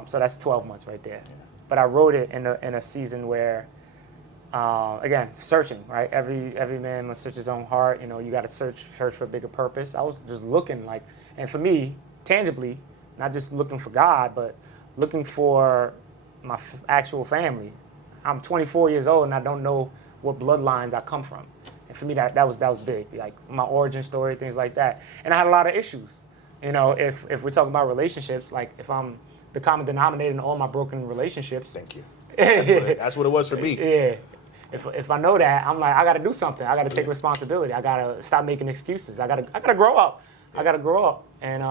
So that's 12 months right there. Yeah. But I wrote it in a season where, again, searching, right? Every man must search his own heart. You got to search for a bigger purpose. I was just looking and for me, tangibly, not just looking for God, but looking for my actual family. I'm 24 years old and I don't know what bloodlines I come from. And for me, that was big, like my origin story, things like that. And I had a lot of issues. If we're talking about relationships, like if I'm the common denominator in all my broken relationships. Thank you. That's what it was for me. Yeah. If I know that, I'm like, I got to do something. I got to take responsibility. I got to stop making excuses. I got to grow up. I got to grow up and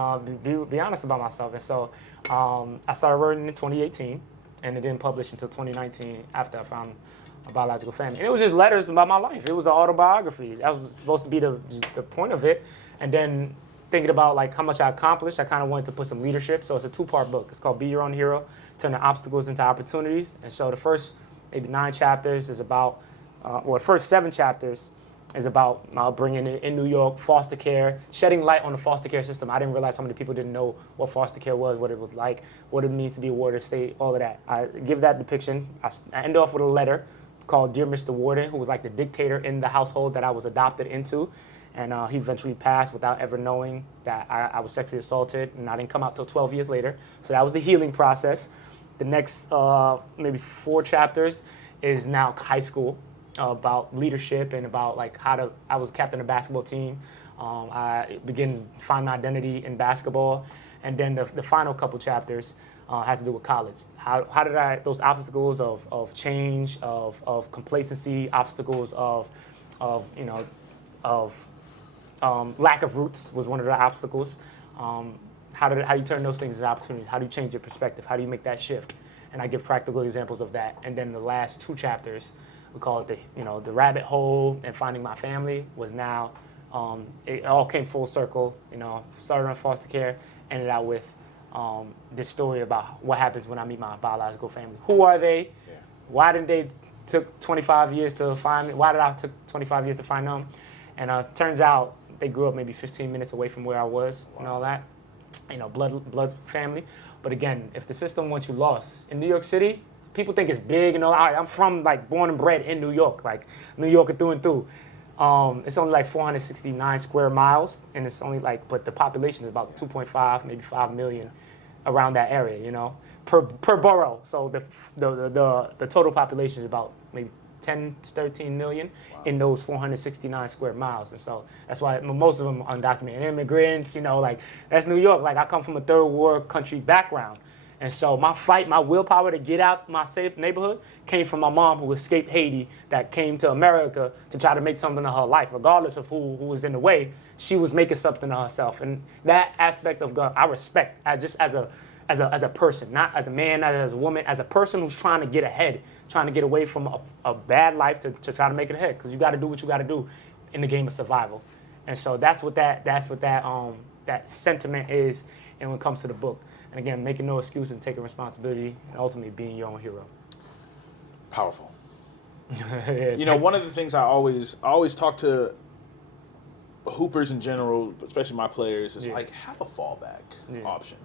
be honest about myself. And so I started writing in 2018, and it didn't publish until 2019 after I found a biological family. And it was just letters about my life. It was an autobiography. That was supposed to be the point of it. And then thinking about like how much I accomplished, I kind of wanted to put some leadership. So it's a 2-part book. It's called Be Your Own Hero, Turning Obstacles into Opportunities. And so the first maybe 9 chapters is about, the first 7 chapters is about my upbringing in New York, foster care, shedding light on the foster care system. I didn't realize how many people didn't know what foster care was, what it was like, what it means to be a warden state, all of that. I give that depiction. I end off with a letter called Dear Mr. Warden, who was like the dictator in the household that I was adopted into. And he eventually passed without ever knowing that I was sexually assaulted, and I didn't come out till 12 years later. So that was the healing process. The next maybe 4 chapters is now high school, about leadership and about like I was captain of the basketball team. I began to find my identity in basketball. And then the final couple chapters has to do with college. How did those obstacles of change, of complacency, obstacles of lack of roots was one of the obstacles. How you turn those things into opportunities? How do you change your perspective? How do you make that shift? And I give practical examples of that. And then the last 2 chapters, we call it the rabbit hole and finding my family, was now it all came full circle. Started on foster care, ended out with this story about what happens when I meet my biological family. Who are they? Yeah. Why didn't they took 25 years to find me? Why did I took 25 years to find them? And turns out they grew up maybe 15 minutes away from where I was. Wow. And all that. Blood family. But again, if the system wants you lost in New York City, people think it's big. I'm from born and bred in New York, like New Yorker through and through. It's only like 469 square miles, and it's only but the population is about 2.5, maybe 5 million around that area, per borough. So the total population is about maybe 10 to 13 million in those 469 square miles. And so that's why most of them are undocumented immigrants, that's New York. I come from a third world country background. And so my willpower to get out my safe neighborhood came from my mom, who escaped Haiti, that came to America to try to make something of her life. Regardless of who was in the way, she was making something of herself. And that aspect of God, I respect as a person, not as a man, not as a woman, as a person who's trying to get ahead, trying to get away from a bad life to try to make it ahead. Because you got to do what you got to do in the game of survival. And so that's what that sentiment is, and when it comes to the book. And again, making no excuse and taking responsibility, and ultimately being your own hero. Powerful. One of the things I always talk to hoopers in general, especially my players, is have a fallback option.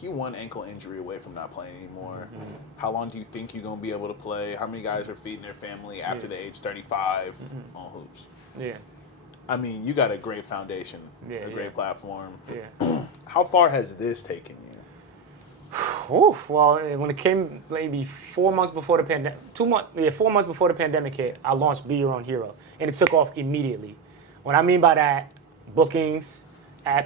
You 1 ankle injury away from not playing anymore. How long do you think you're going to be able to play? How many guys are feeding their family after the age 35 on hoops? Yeah. I mean, you got a great foundation, a great platform. Yeah. How far has this taken you? Well, when it came maybe 4 months before the pandemic, 4 months before the pandemic hit, I launched Be Your Own Hero, and it took off immediately. What I mean by that, bookings,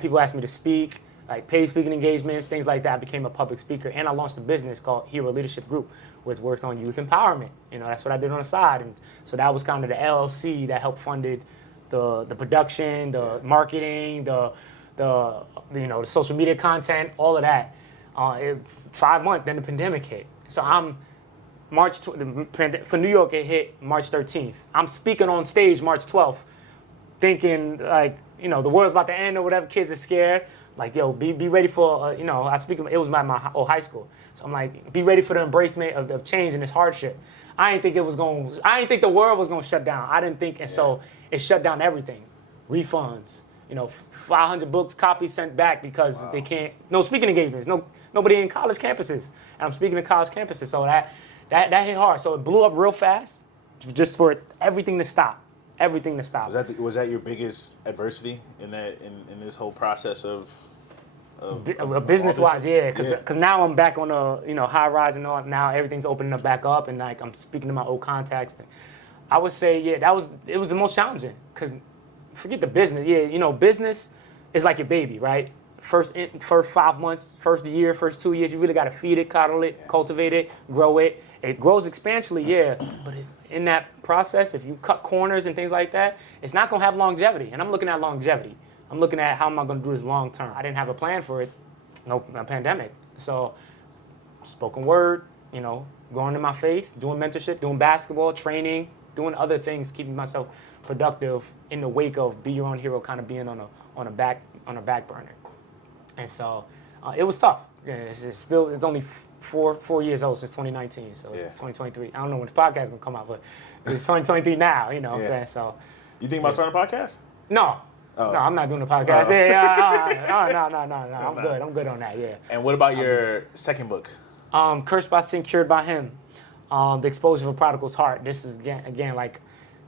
people asked me to speak, paid speaking engagements, things like that. I became a public speaker, and I launched a business called Hero Leadership Group, which works on youth empowerment. That's what I did on the side, and so that was kind of the LLC that helped funded the production, the marketing, the social media content, all of that. 5 months, then the pandemic hit. So for New York, it hit March 13th. I'm speaking on stage March 12th, thinking the world's about to end or whatever. Kids are scared. Be ready for, it was my old high school. So I'm like, be ready for the embracement of change and this hardship. I didn't think the world was going to shut down. I didn't think, and so it shut down everything. refunds. 500 books, copies sent back because they can't. No speaking engagements. Nobody in college campuses. And I'm speaking to college campuses, so that hit hard. So it blew up real fast, just for everything to stop. Everything to stop. Was that your biggest adversity in this whole process of business wise? Yeah, because now I'm back on a high rise and all. Now everything's opening up back up, and like I'm speaking to my old contacts. I would say it was the most challenging because. Forget the business. Yeah, business is like your baby, right? First 5 months, first year, first 2 years, you really got to feed it, coddle it, cultivate it, grow it. It grows exponentially, yeah. But in that process, if you cut corners and things like that, it's not going to have longevity. And I'm looking at longevity. I'm looking at how am I going to do this long term. I didn't have a plan for it. No pandemic. So spoken word, going in my faith, doing mentorship, doing basketball, training, doing other things, keeping myself productive in the wake of be your own hero, kind of being on a back burner. And so it was tough. Yeah, it's only four years old since 2019, so it's 2023. I don't know when the podcast is gonna come out, but it's 2023 now. You know what I'm saying? So you think about starting a podcast? No. Oh. No, I'm not doing a podcast. No. I'm good on that. Yeah. And what about your second book? Cursed by Sin, Cured by Him. The Exposure of a Prodigal's Heart. This is again like.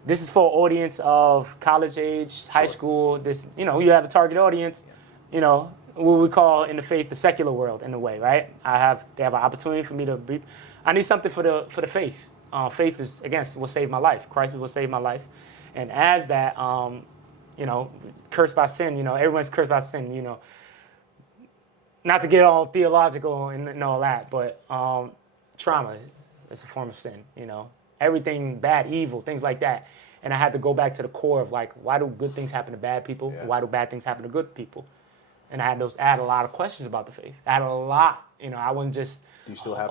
This is for an audience of college age, high school. This, you have a target audience, what we call in the faith the secular world in a way, right? They have an opportunity for me to be. I need something for the faith. Faith is again what saved my life. Christ is what saved my life, and as that, cursed by sin. Everyone's cursed by sin. Not to get all theological and all that, but trauma is a form of sin. Everything bad, evil, things like that. And I had to go back to the core of like, why do good things happen to bad people? Yeah. Why do bad things happen to good people? And I had a lot of questions about the faith. I had a lot, I wasn't just. Do you still have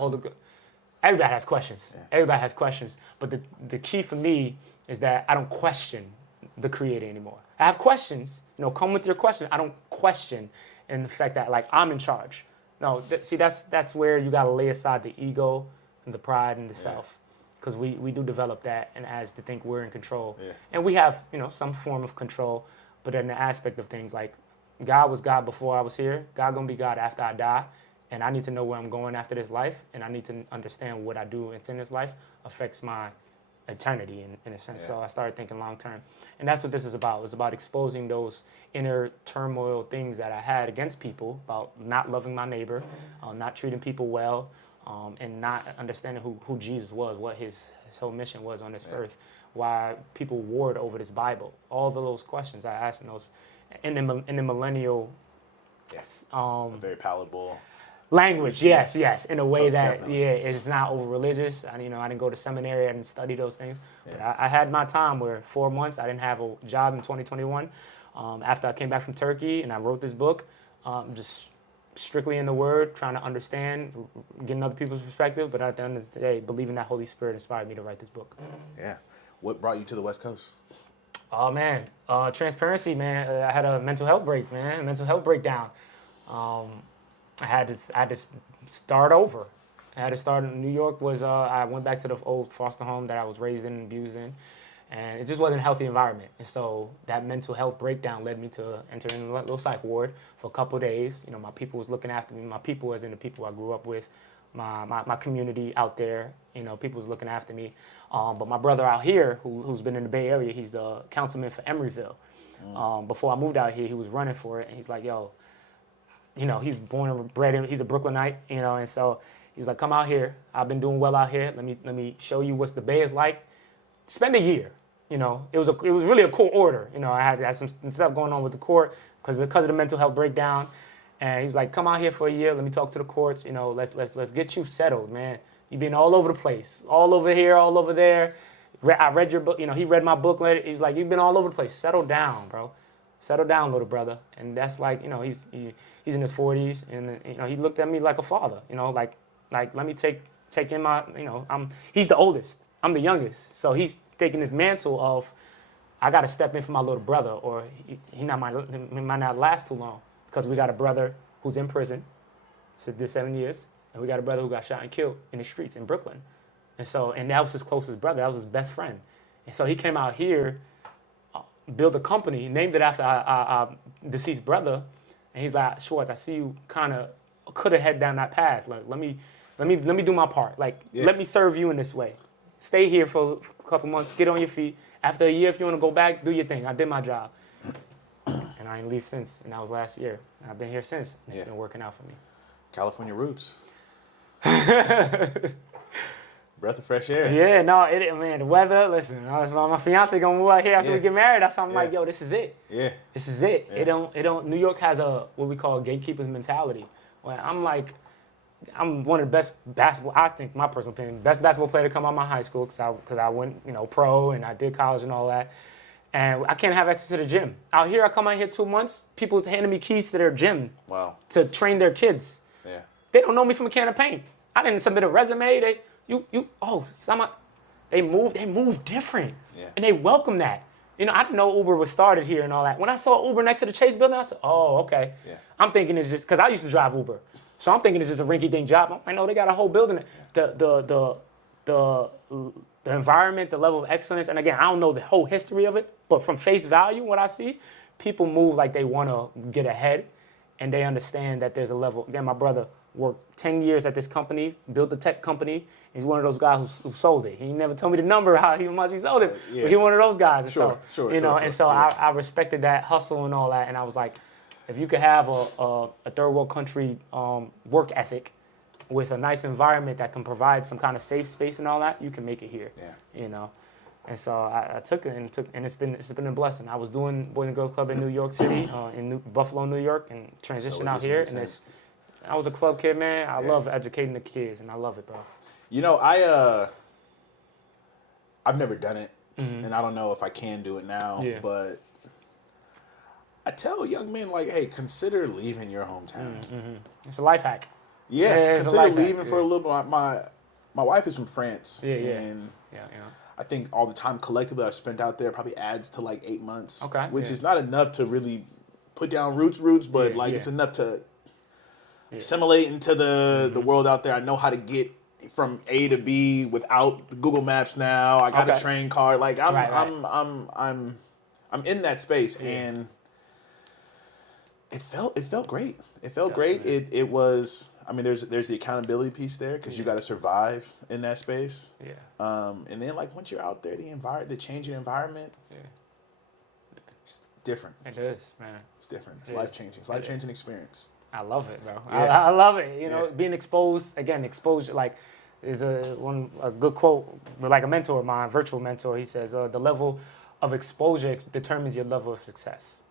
Everybody has questions. Yeah. Everybody has questions. But the key for me is that I don't question the Creator anymore. I have questions. Come with your question. I don't question in the fact that like I'm in charge. No, that's where you got to lay aside the ego and the pride and the self. Because we do develop that and as to think we're in control. Yeah. And we have, some form of control, but in the aspect of things like God was God before I was here, God gonna be God after I die, and I need to know where I'm going after this life, and I need to understand what I do in this life affects my eternity in a sense. Yeah. So I started thinking long term. And that's what this is about. It's about exposing those inner turmoil things that I had against people, about not loving my neighbor, not treating people well, and not understanding who Jesus was, what his whole mission was on this earth, why people warred over this Bible. All of those questions I asked in the millennial, very palatable language. Yes, in a way that it's not over religious. I didn't go to seminary, I didn't study those things. Yeah. But I had my time where 4 months I didn't have a job in 2021. After I came back from Turkey and I wrote this book, just strictly in the Word, trying to understand, getting other people's perspective, but at the end of the day, believing that Holy Spirit inspired me to write this book. Yeah. What brought you to the West Coast? Oh, man. Transparency, man. I had a mental health breakdown. I had to start over. I had to start in New York. I went back to the old foster home that I was raised in and abused in. And it just wasn't a healthy environment. And so that mental health breakdown led me to enter in a little psych ward for a couple of days. My people was looking after me. My people as in the people I grew up with, my community out there. People was looking after me. But my brother out here, who's been in the Bay Area, he's the councilman for Emeryville. Before I moved out here, he was running for it. And he's like, yo, he's born and bred in, he's a Brooklynite, and so he was like, come out here. I've been doing well out here. Let me show you what the Bay is like. Spend a year. It was really a court order. I had some stuff going on with the court because of the mental health breakdown. And he was like, come out here for a year. Let me talk to the courts. Let's get you settled, man. You've been all over the place, all over here, all over there. I read your book. He read my booklet. He was like, you've been all over the place. Settle down, bro. Settle down, little brother. And that's like, he's in his 40s, and he looked at me like a father. Like let me take in my, he's the oldest. I'm the youngest, so he's taking this mantle of, I got to step in for my little brother, or he might not last too long, because we got a brother who's in prison, so did 7 years, and we got a brother who got shot and killed in the streets in Brooklyn, and that was his closest brother, that was his best friend, and so he came out here, build a company, named it after our deceased brother. And he's like, Schwartz, I see you kind of could have head down that path. Like, let me do my part. Like, let me serve you in this way. Stay here for a couple months, get on your feet. After a year, if you want to go back, do your thing. I did my job. And I ain't leave since. And that was last year. And I've been here since. It's been working out for me. California roots. Breath of fresh air. Yeah, no, man, the weather, listen, my fiance gonna move out here after we get married. That's why I'm like, yo, this is it. Yeah. This is it. Yeah. It don't, New York has what we call a gatekeeper's mentality. Well, I'm one of the best basketball, I think, my personal opinion, best basketball player to come out of my high school because I went, pro and I did college and all that. And I can't have access to the gym. Out here, I come out here 2 months, people handing me keys to their gym to train their kids. Yeah. They don't know me from a can of paint. I didn't submit a resume. They move different. Yeah. And they welcome that. I didn't know Uber was started here and all that. When I saw Uber next to the Chase building, I said, oh, okay. Yeah. I'm thinking it's just, because I used to drive Uber. So I'm thinking it's just a rinky-dink job. I know they got a whole building. The environment, the level of excellence, and again, I don't know the whole history of it, but from face value, what I see, people move like they want to get ahead, and they understand that there's a level. Again, my brother worked 10 years at this company, built a tech company. He's one of those guys who sold it. He never told me the number, how much he sold it, but he's one of those guys. And I respected that hustle and all that, and I was like, if you could have a third world country work ethic with a nice environment that can provide some kind of safe space and all that, you can make it here. Yeah. And so I took it and it's been a blessing. I was doing Boys and Girls Club in New York City, in Buffalo, New York, and transitioned out here. And I was a club kid, man. I love educating the kids, and I love it, bro. I've never done it, and I don't know if I can do it now, but I tell young men, like, hey, consider leaving your hometown. It's a life hack. Yeah, consider leaving for a little bit. My wife is from France, and I think all the time collectively I've spent out there probably adds to like 8 months, which is not enough to really put down roots, but it's enough to assimilate into the world out there. I know how to get from A to B without the Google Maps now. I got a train card. Like I'm in that space, and it felt great. It felt great. It was. I mean, there's the accountability piece there because you got to survive in that space. Yeah. And then like once you're out there, the changing environment. Yeah. It's different. It is, man. It's different. It's life changing. It's life changing experience. I love it, bro. Yeah. I love it. Being exposed again. Exposure like is a good quote. Like a mentor of mine, virtual mentor. He says the level of exposure determines your level of success.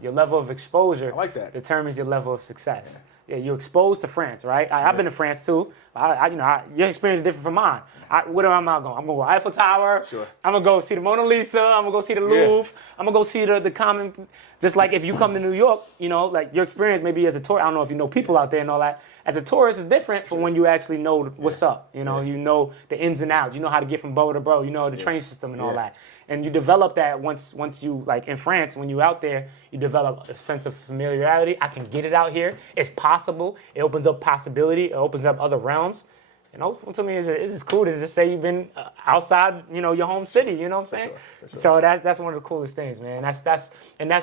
Your level of exposure I like that. determines your level of success. Yeah, you're exposed to France, right? I've been to France too. Your experience is different from mine. Where am I going? I'm gonna go Eiffel Tower. Sure. I'm gonna go see the Mona Lisa. I'm gonna go see the Louvre. I'm gonna go see the common. Just like if you come to New York, like your experience maybe as a tourist. I don't know if you know people out there and all that. As a tourist, is different from when you actually know what's up. You know the ins and outs. You know how to get from bow to borough. You know the train system and all that. And you develop that once you, like in France, when you're out there, you develop a sense of familiarity. I can get it out here. It's possible. It opens up possibility. It opens up other realms. And to me, it's just cool to just say you've been outside, your home city. You know what I'm saying? For sure. So that's one of the coolest things, man. That's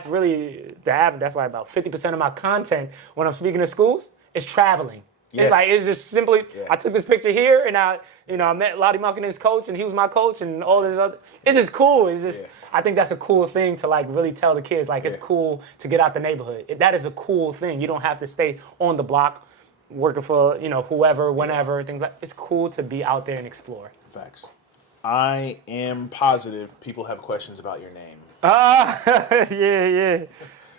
really the average. That's why about 50% of my content when I'm speaking to schools is traveling. Yes. It's just simply, I took this picture here and I met Lottie Markkinen's coach and he was my coach and all this other. It's just cool. It's just, I think that's a cool thing to like really tell the kids, like it's cool to get out the neighborhood. That is a cool thing. You don't have to stay on the block working for, whoever, whenever, things like it's cool to be out there and explore. Facts. I am positive people have questions about your name. Yeah.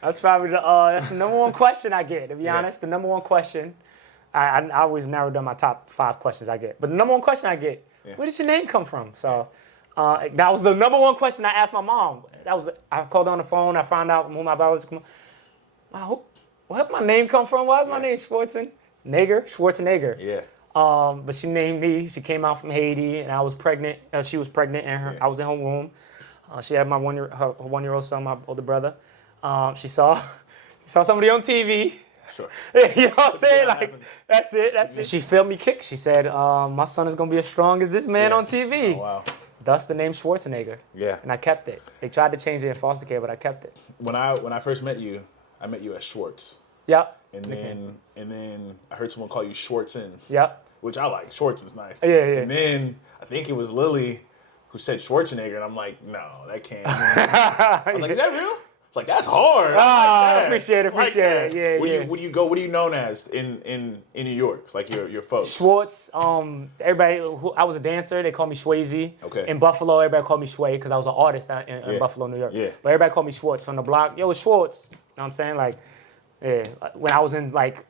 That's probably that's the number one question I get, to be honest. The number one question. I always narrow down my top 5 questions I get. But the number one question I get, where did your name come from? So that was the number one question I asked my mom. I called on the phone. I found out who my biological mom. Where my name come from? Why is my name Schwartzen? Schwarzenegger. Yeah. But she named me. She came out from Haiti, and I was pregnant. She was pregnant, and I was in her womb. She had my her 1-year-old son, my older brother. She saw somebody on TV. Sure. You know what I'm saying? Like, that's it. She felt me kick. She said, my son is going to be as strong as this man on TV. Oh, wow. thus the name Schwarzenegger. Yeah. And I kept it. They tried to change it in foster care, but I kept it. When I first met you, I met you as Schwartz. Yep. And then I heard someone call you Schwartzen. Yep. Which I like. Schwartzen's nice. Yeah. And then I think it was Lily who said Schwarzenegger, and I'm like, no, that can't. I was like, is that real? It's like, that's hard. Appreciate it. Yeah. What do you known as in New York? Like your folks? Schwartz. Everybody. I was a dancer. They called me Swayze. Okay. In Buffalo, everybody called me Sway because I was an artist in Buffalo, New York. Yeah. But everybody called me Schwartz from the block. Yo, it's Schwartz. You know what I'm saying? Like, yeah. When I was in like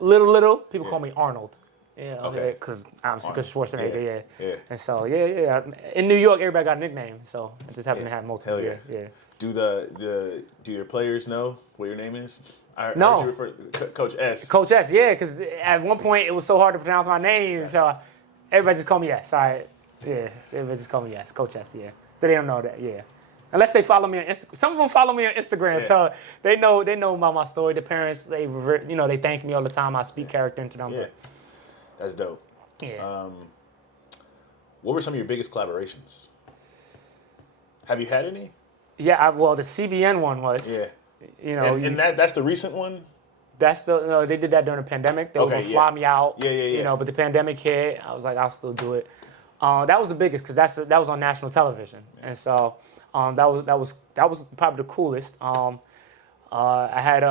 little, people call me Arnold. Yeah, okay. Because Schwarzenegger, yeah. And so, yeah. In New York, everybody got a nickname, so I just happen to have multiple. Hell yeah. Do your players know what your name is? I No. heard you refer to Coach S. Coach S, yeah, because at one point it was so hard to pronounce my name, so everybody just called me S. All right, yeah, so everybody just called me S, Coach S, yeah. They don't know that, yeah. Unless they follow me on Instagram. Some of them follow me on Instagram, so they know about my story. The parents, they thank me all the time. I speak character into them. Yeah. That's dope. Yeah. What were some of your biggest collaborations? Have you had any? Yeah, the CBN one was. Yeah. And that's the recent one? That's they did that during the pandemic. They were going to fly me out. Yeah. But the pandemic hit. I was like, I'll still do it. That was the biggest because that was on national television. And so that was probably the coolest. I had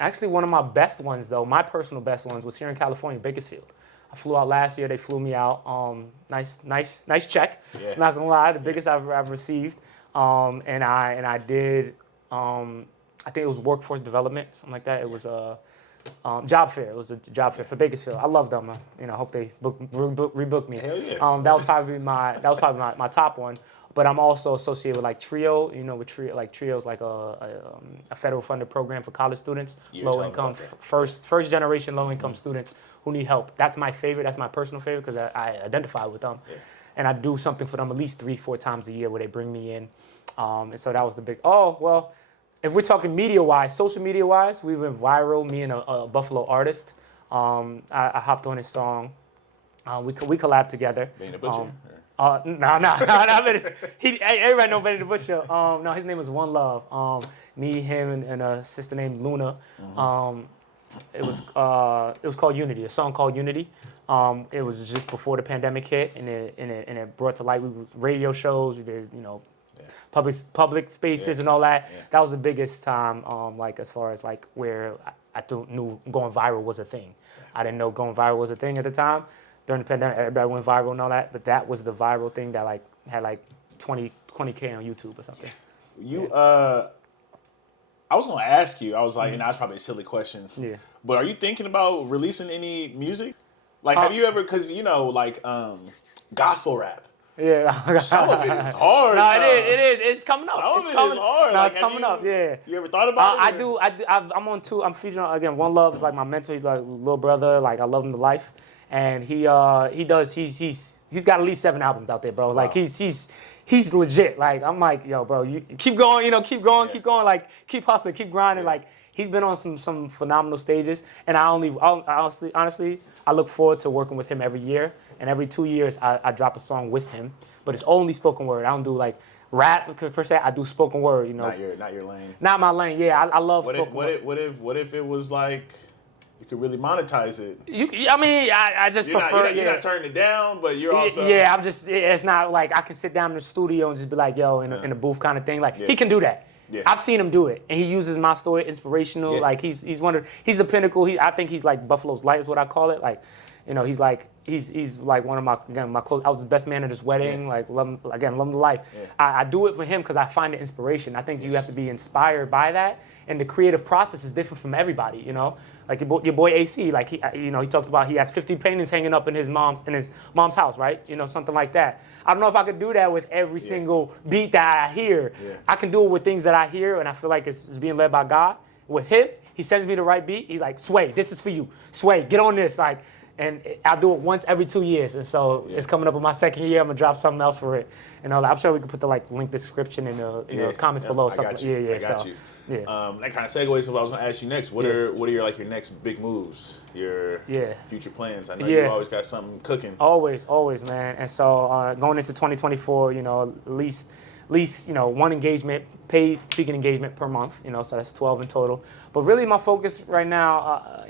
actually one of my best ones though. My personal best ones was here in California, Bakersfield. I flew out last year. They flew me out. Nice check. Yeah. Not gonna lie, the biggest I've received. And I did. I think it was workforce development, something like that. It was a job fair. It was a job fair for Bakersfield. I love them. I hope they rebook me. Hell yeah. That was probably my top one. But I'm also associated with like Trio. With Trio, like Trio's like a federal funded program for college students, low income, first generation low income students who need help. That's my favorite. That's my personal favorite because I identify with them, and I do something for them at least 3-4 times a year where they bring me in. And so that was the big. Oh well, if we're talking media wise, social media wise, we went viral. Me and a Buffalo artist. I hopped on his song. We collabed together. Being a butcher. No. Everybody know Benny the Butcher. No, his name was One Love. Me, him, and a sister named Luna. It was called Unity. A song called Unity. It was just before the pandemic hit, and it brought to light. We was radio shows. We did public spaces and all that. Yeah. That was the biggest time. Like as far as like where I knew going viral was a thing. I didn't know going viral was a thing at the time. During the pandemic, everybody went viral and all that, but that was the viral thing that like had like 20K on YouTube or something. I was gonna ask you. I was like, and that's probably a silly question. Yeah. But are you thinking about releasing any music? Like, have you ever? Because gospel rap. Yeah. Some of it is hard. No, it is. It's coming up. Some of it is hard. No, it's coming up. Yeah. You ever thought about it? I'm on two. I'm featuring again. One Love is like my mentor. He's like a little brother. Like I love him to life. And he's got at least 7 albums out there, bro. Wow. Like he's legit. Like I'm like, yo, bro, you keep going, keep going, like keep hustling, keep grinding. Yeah. Like he's been on some phenomenal stages, and honestly, I look forward to working with him every year. And every 2 years, I drop a song with him, but it's only spoken word. I don't do like rap because per se. I do spoken word. Not your lane. Not my lane. Yeah, I love spoken word. What if it was like? You could really monetize it. I just prefer. You're not turning it down, but you're also. Yeah, I'm just. It's not like I can sit down in the studio and just be like, yo, in a booth kind of thing. Like he can do that. Yeah. I've seen him do it, and he uses my story inspirational. Yeah. Like he's the pinnacle. I think he's like Buffalo's light is what I call it. Like, he's like one of my close. I was the best man at his wedding. Yeah. Like love him to life. Yeah. I do it for him because I find it inspiration. I think you have to be inspired by that, and the creative process is different from everybody. Like your boy AC, like he talked about he has 50 paintings hanging up in his mom's house, right? Something like that. I don't know if I could do that with every single beat that I hear. Yeah. I can do it with things that I hear, and I feel like it's being led by God. With him, he sends me the right beat. He's like, Sway, this is for you. Sway, get on this. Like, and I do it once every 2 years, and so it's coming up in my second year. I'm gonna drop something else for it, and I'm sure we can put the link description in the comments below. I got you. I got you. Yeah. That kind of segues to what I was gonna ask you next. What are your next big moves? Your future plans? I know you always got something cooking. Always, man. And so going into 2024, at least one engagement, paid speaking engagement per month, so that's 12 in total. But really my focus right now,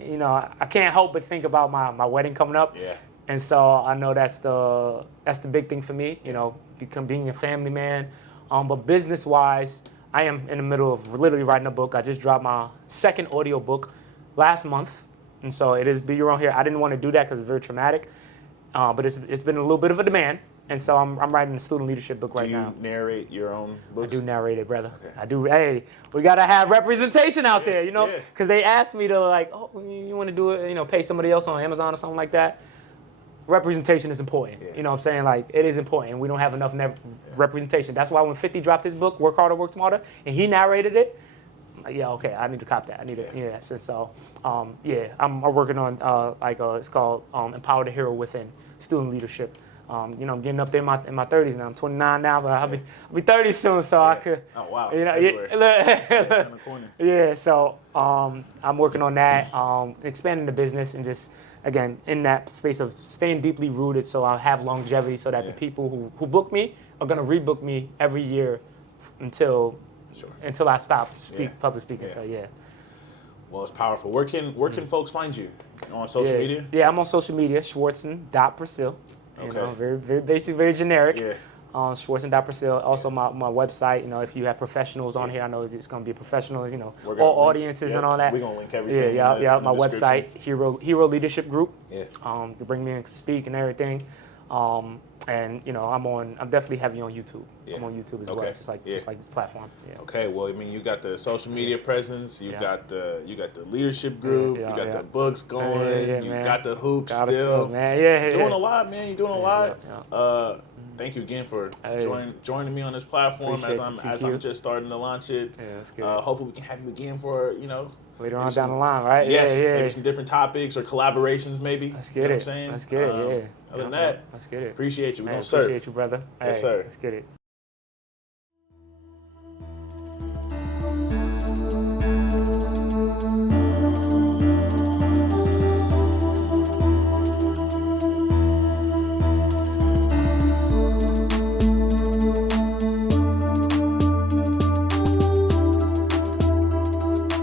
I can't help but think about my wedding coming up. Yeah. And so I know that's the big thing for me, being a family man. But business-wise, I am in the middle of literally writing a book. I just dropped my second audio book last month. And so it is Be Your Own Hero. I didn't want to do that because it's very traumatic. But it's been a little bit of a demand. And so I'm writing a student leadership book right now. Do you narrate your own books? I do narrate it, brother. Okay. I do. Hey, we got to have representation out there, because they asked me to you want to do it, pay somebody else on Amazon or something like that. Representation is important. Yeah. You know what I'm saying? Like, it is important. We don't have enough representation. That's why when 50 dropped his book, Work Harder, Work Smarter, and he narrated it, I'm like, yeah, okay, I need to cop that. I need it. Yeah. So, I'm working on it's called Empower the Hero Within, student leadership. I'm getting up there in my 30s now. I'm 29 now, but I'll be 30 soon, so I could. Oh wow. Yeah. So I'm working on that, expanding the business, and just again in that space of staying deeply rooted, so I'll have longevity, so that the people who book me are gonna rebook me every year until I stop public speaking. So Well, it's powerful. Where can folks find you on social media? Yeah, I'm on social media. Schwartzen.Précil. Very, very basic, very generic. Yeah. Schwartzen.Précil. Also, my website. If you have professionals on here, I know it's going to be professionals. All audiences and all that. We're gonna link everything. Yeah. My website, Hero Leadership Group. Yeah. You bring me in to speak and everything. And I'm definitely heavy on YouTube. Yeah. I'm on YouTube as well, just like this platform. Yeah. Okay, well, you got the social media presence, you got the leadership group, you got the books going, you got the hoops still. Man. Yeah. Doing a lot, man. You're doing a lot. Thank you again for joining me on this platform as I'm just starting to launch it. Yeah, that's good. Hopefully we can have you again for later on down the line, right? Yes, maybe some different topics or collaborations, maybe. Let's get it. What I'm saying? Let's get it. Other than that, let's get it. Appreciate you. We're gonna Appreciate surf. you, brother. Yes, sir. Let's get it.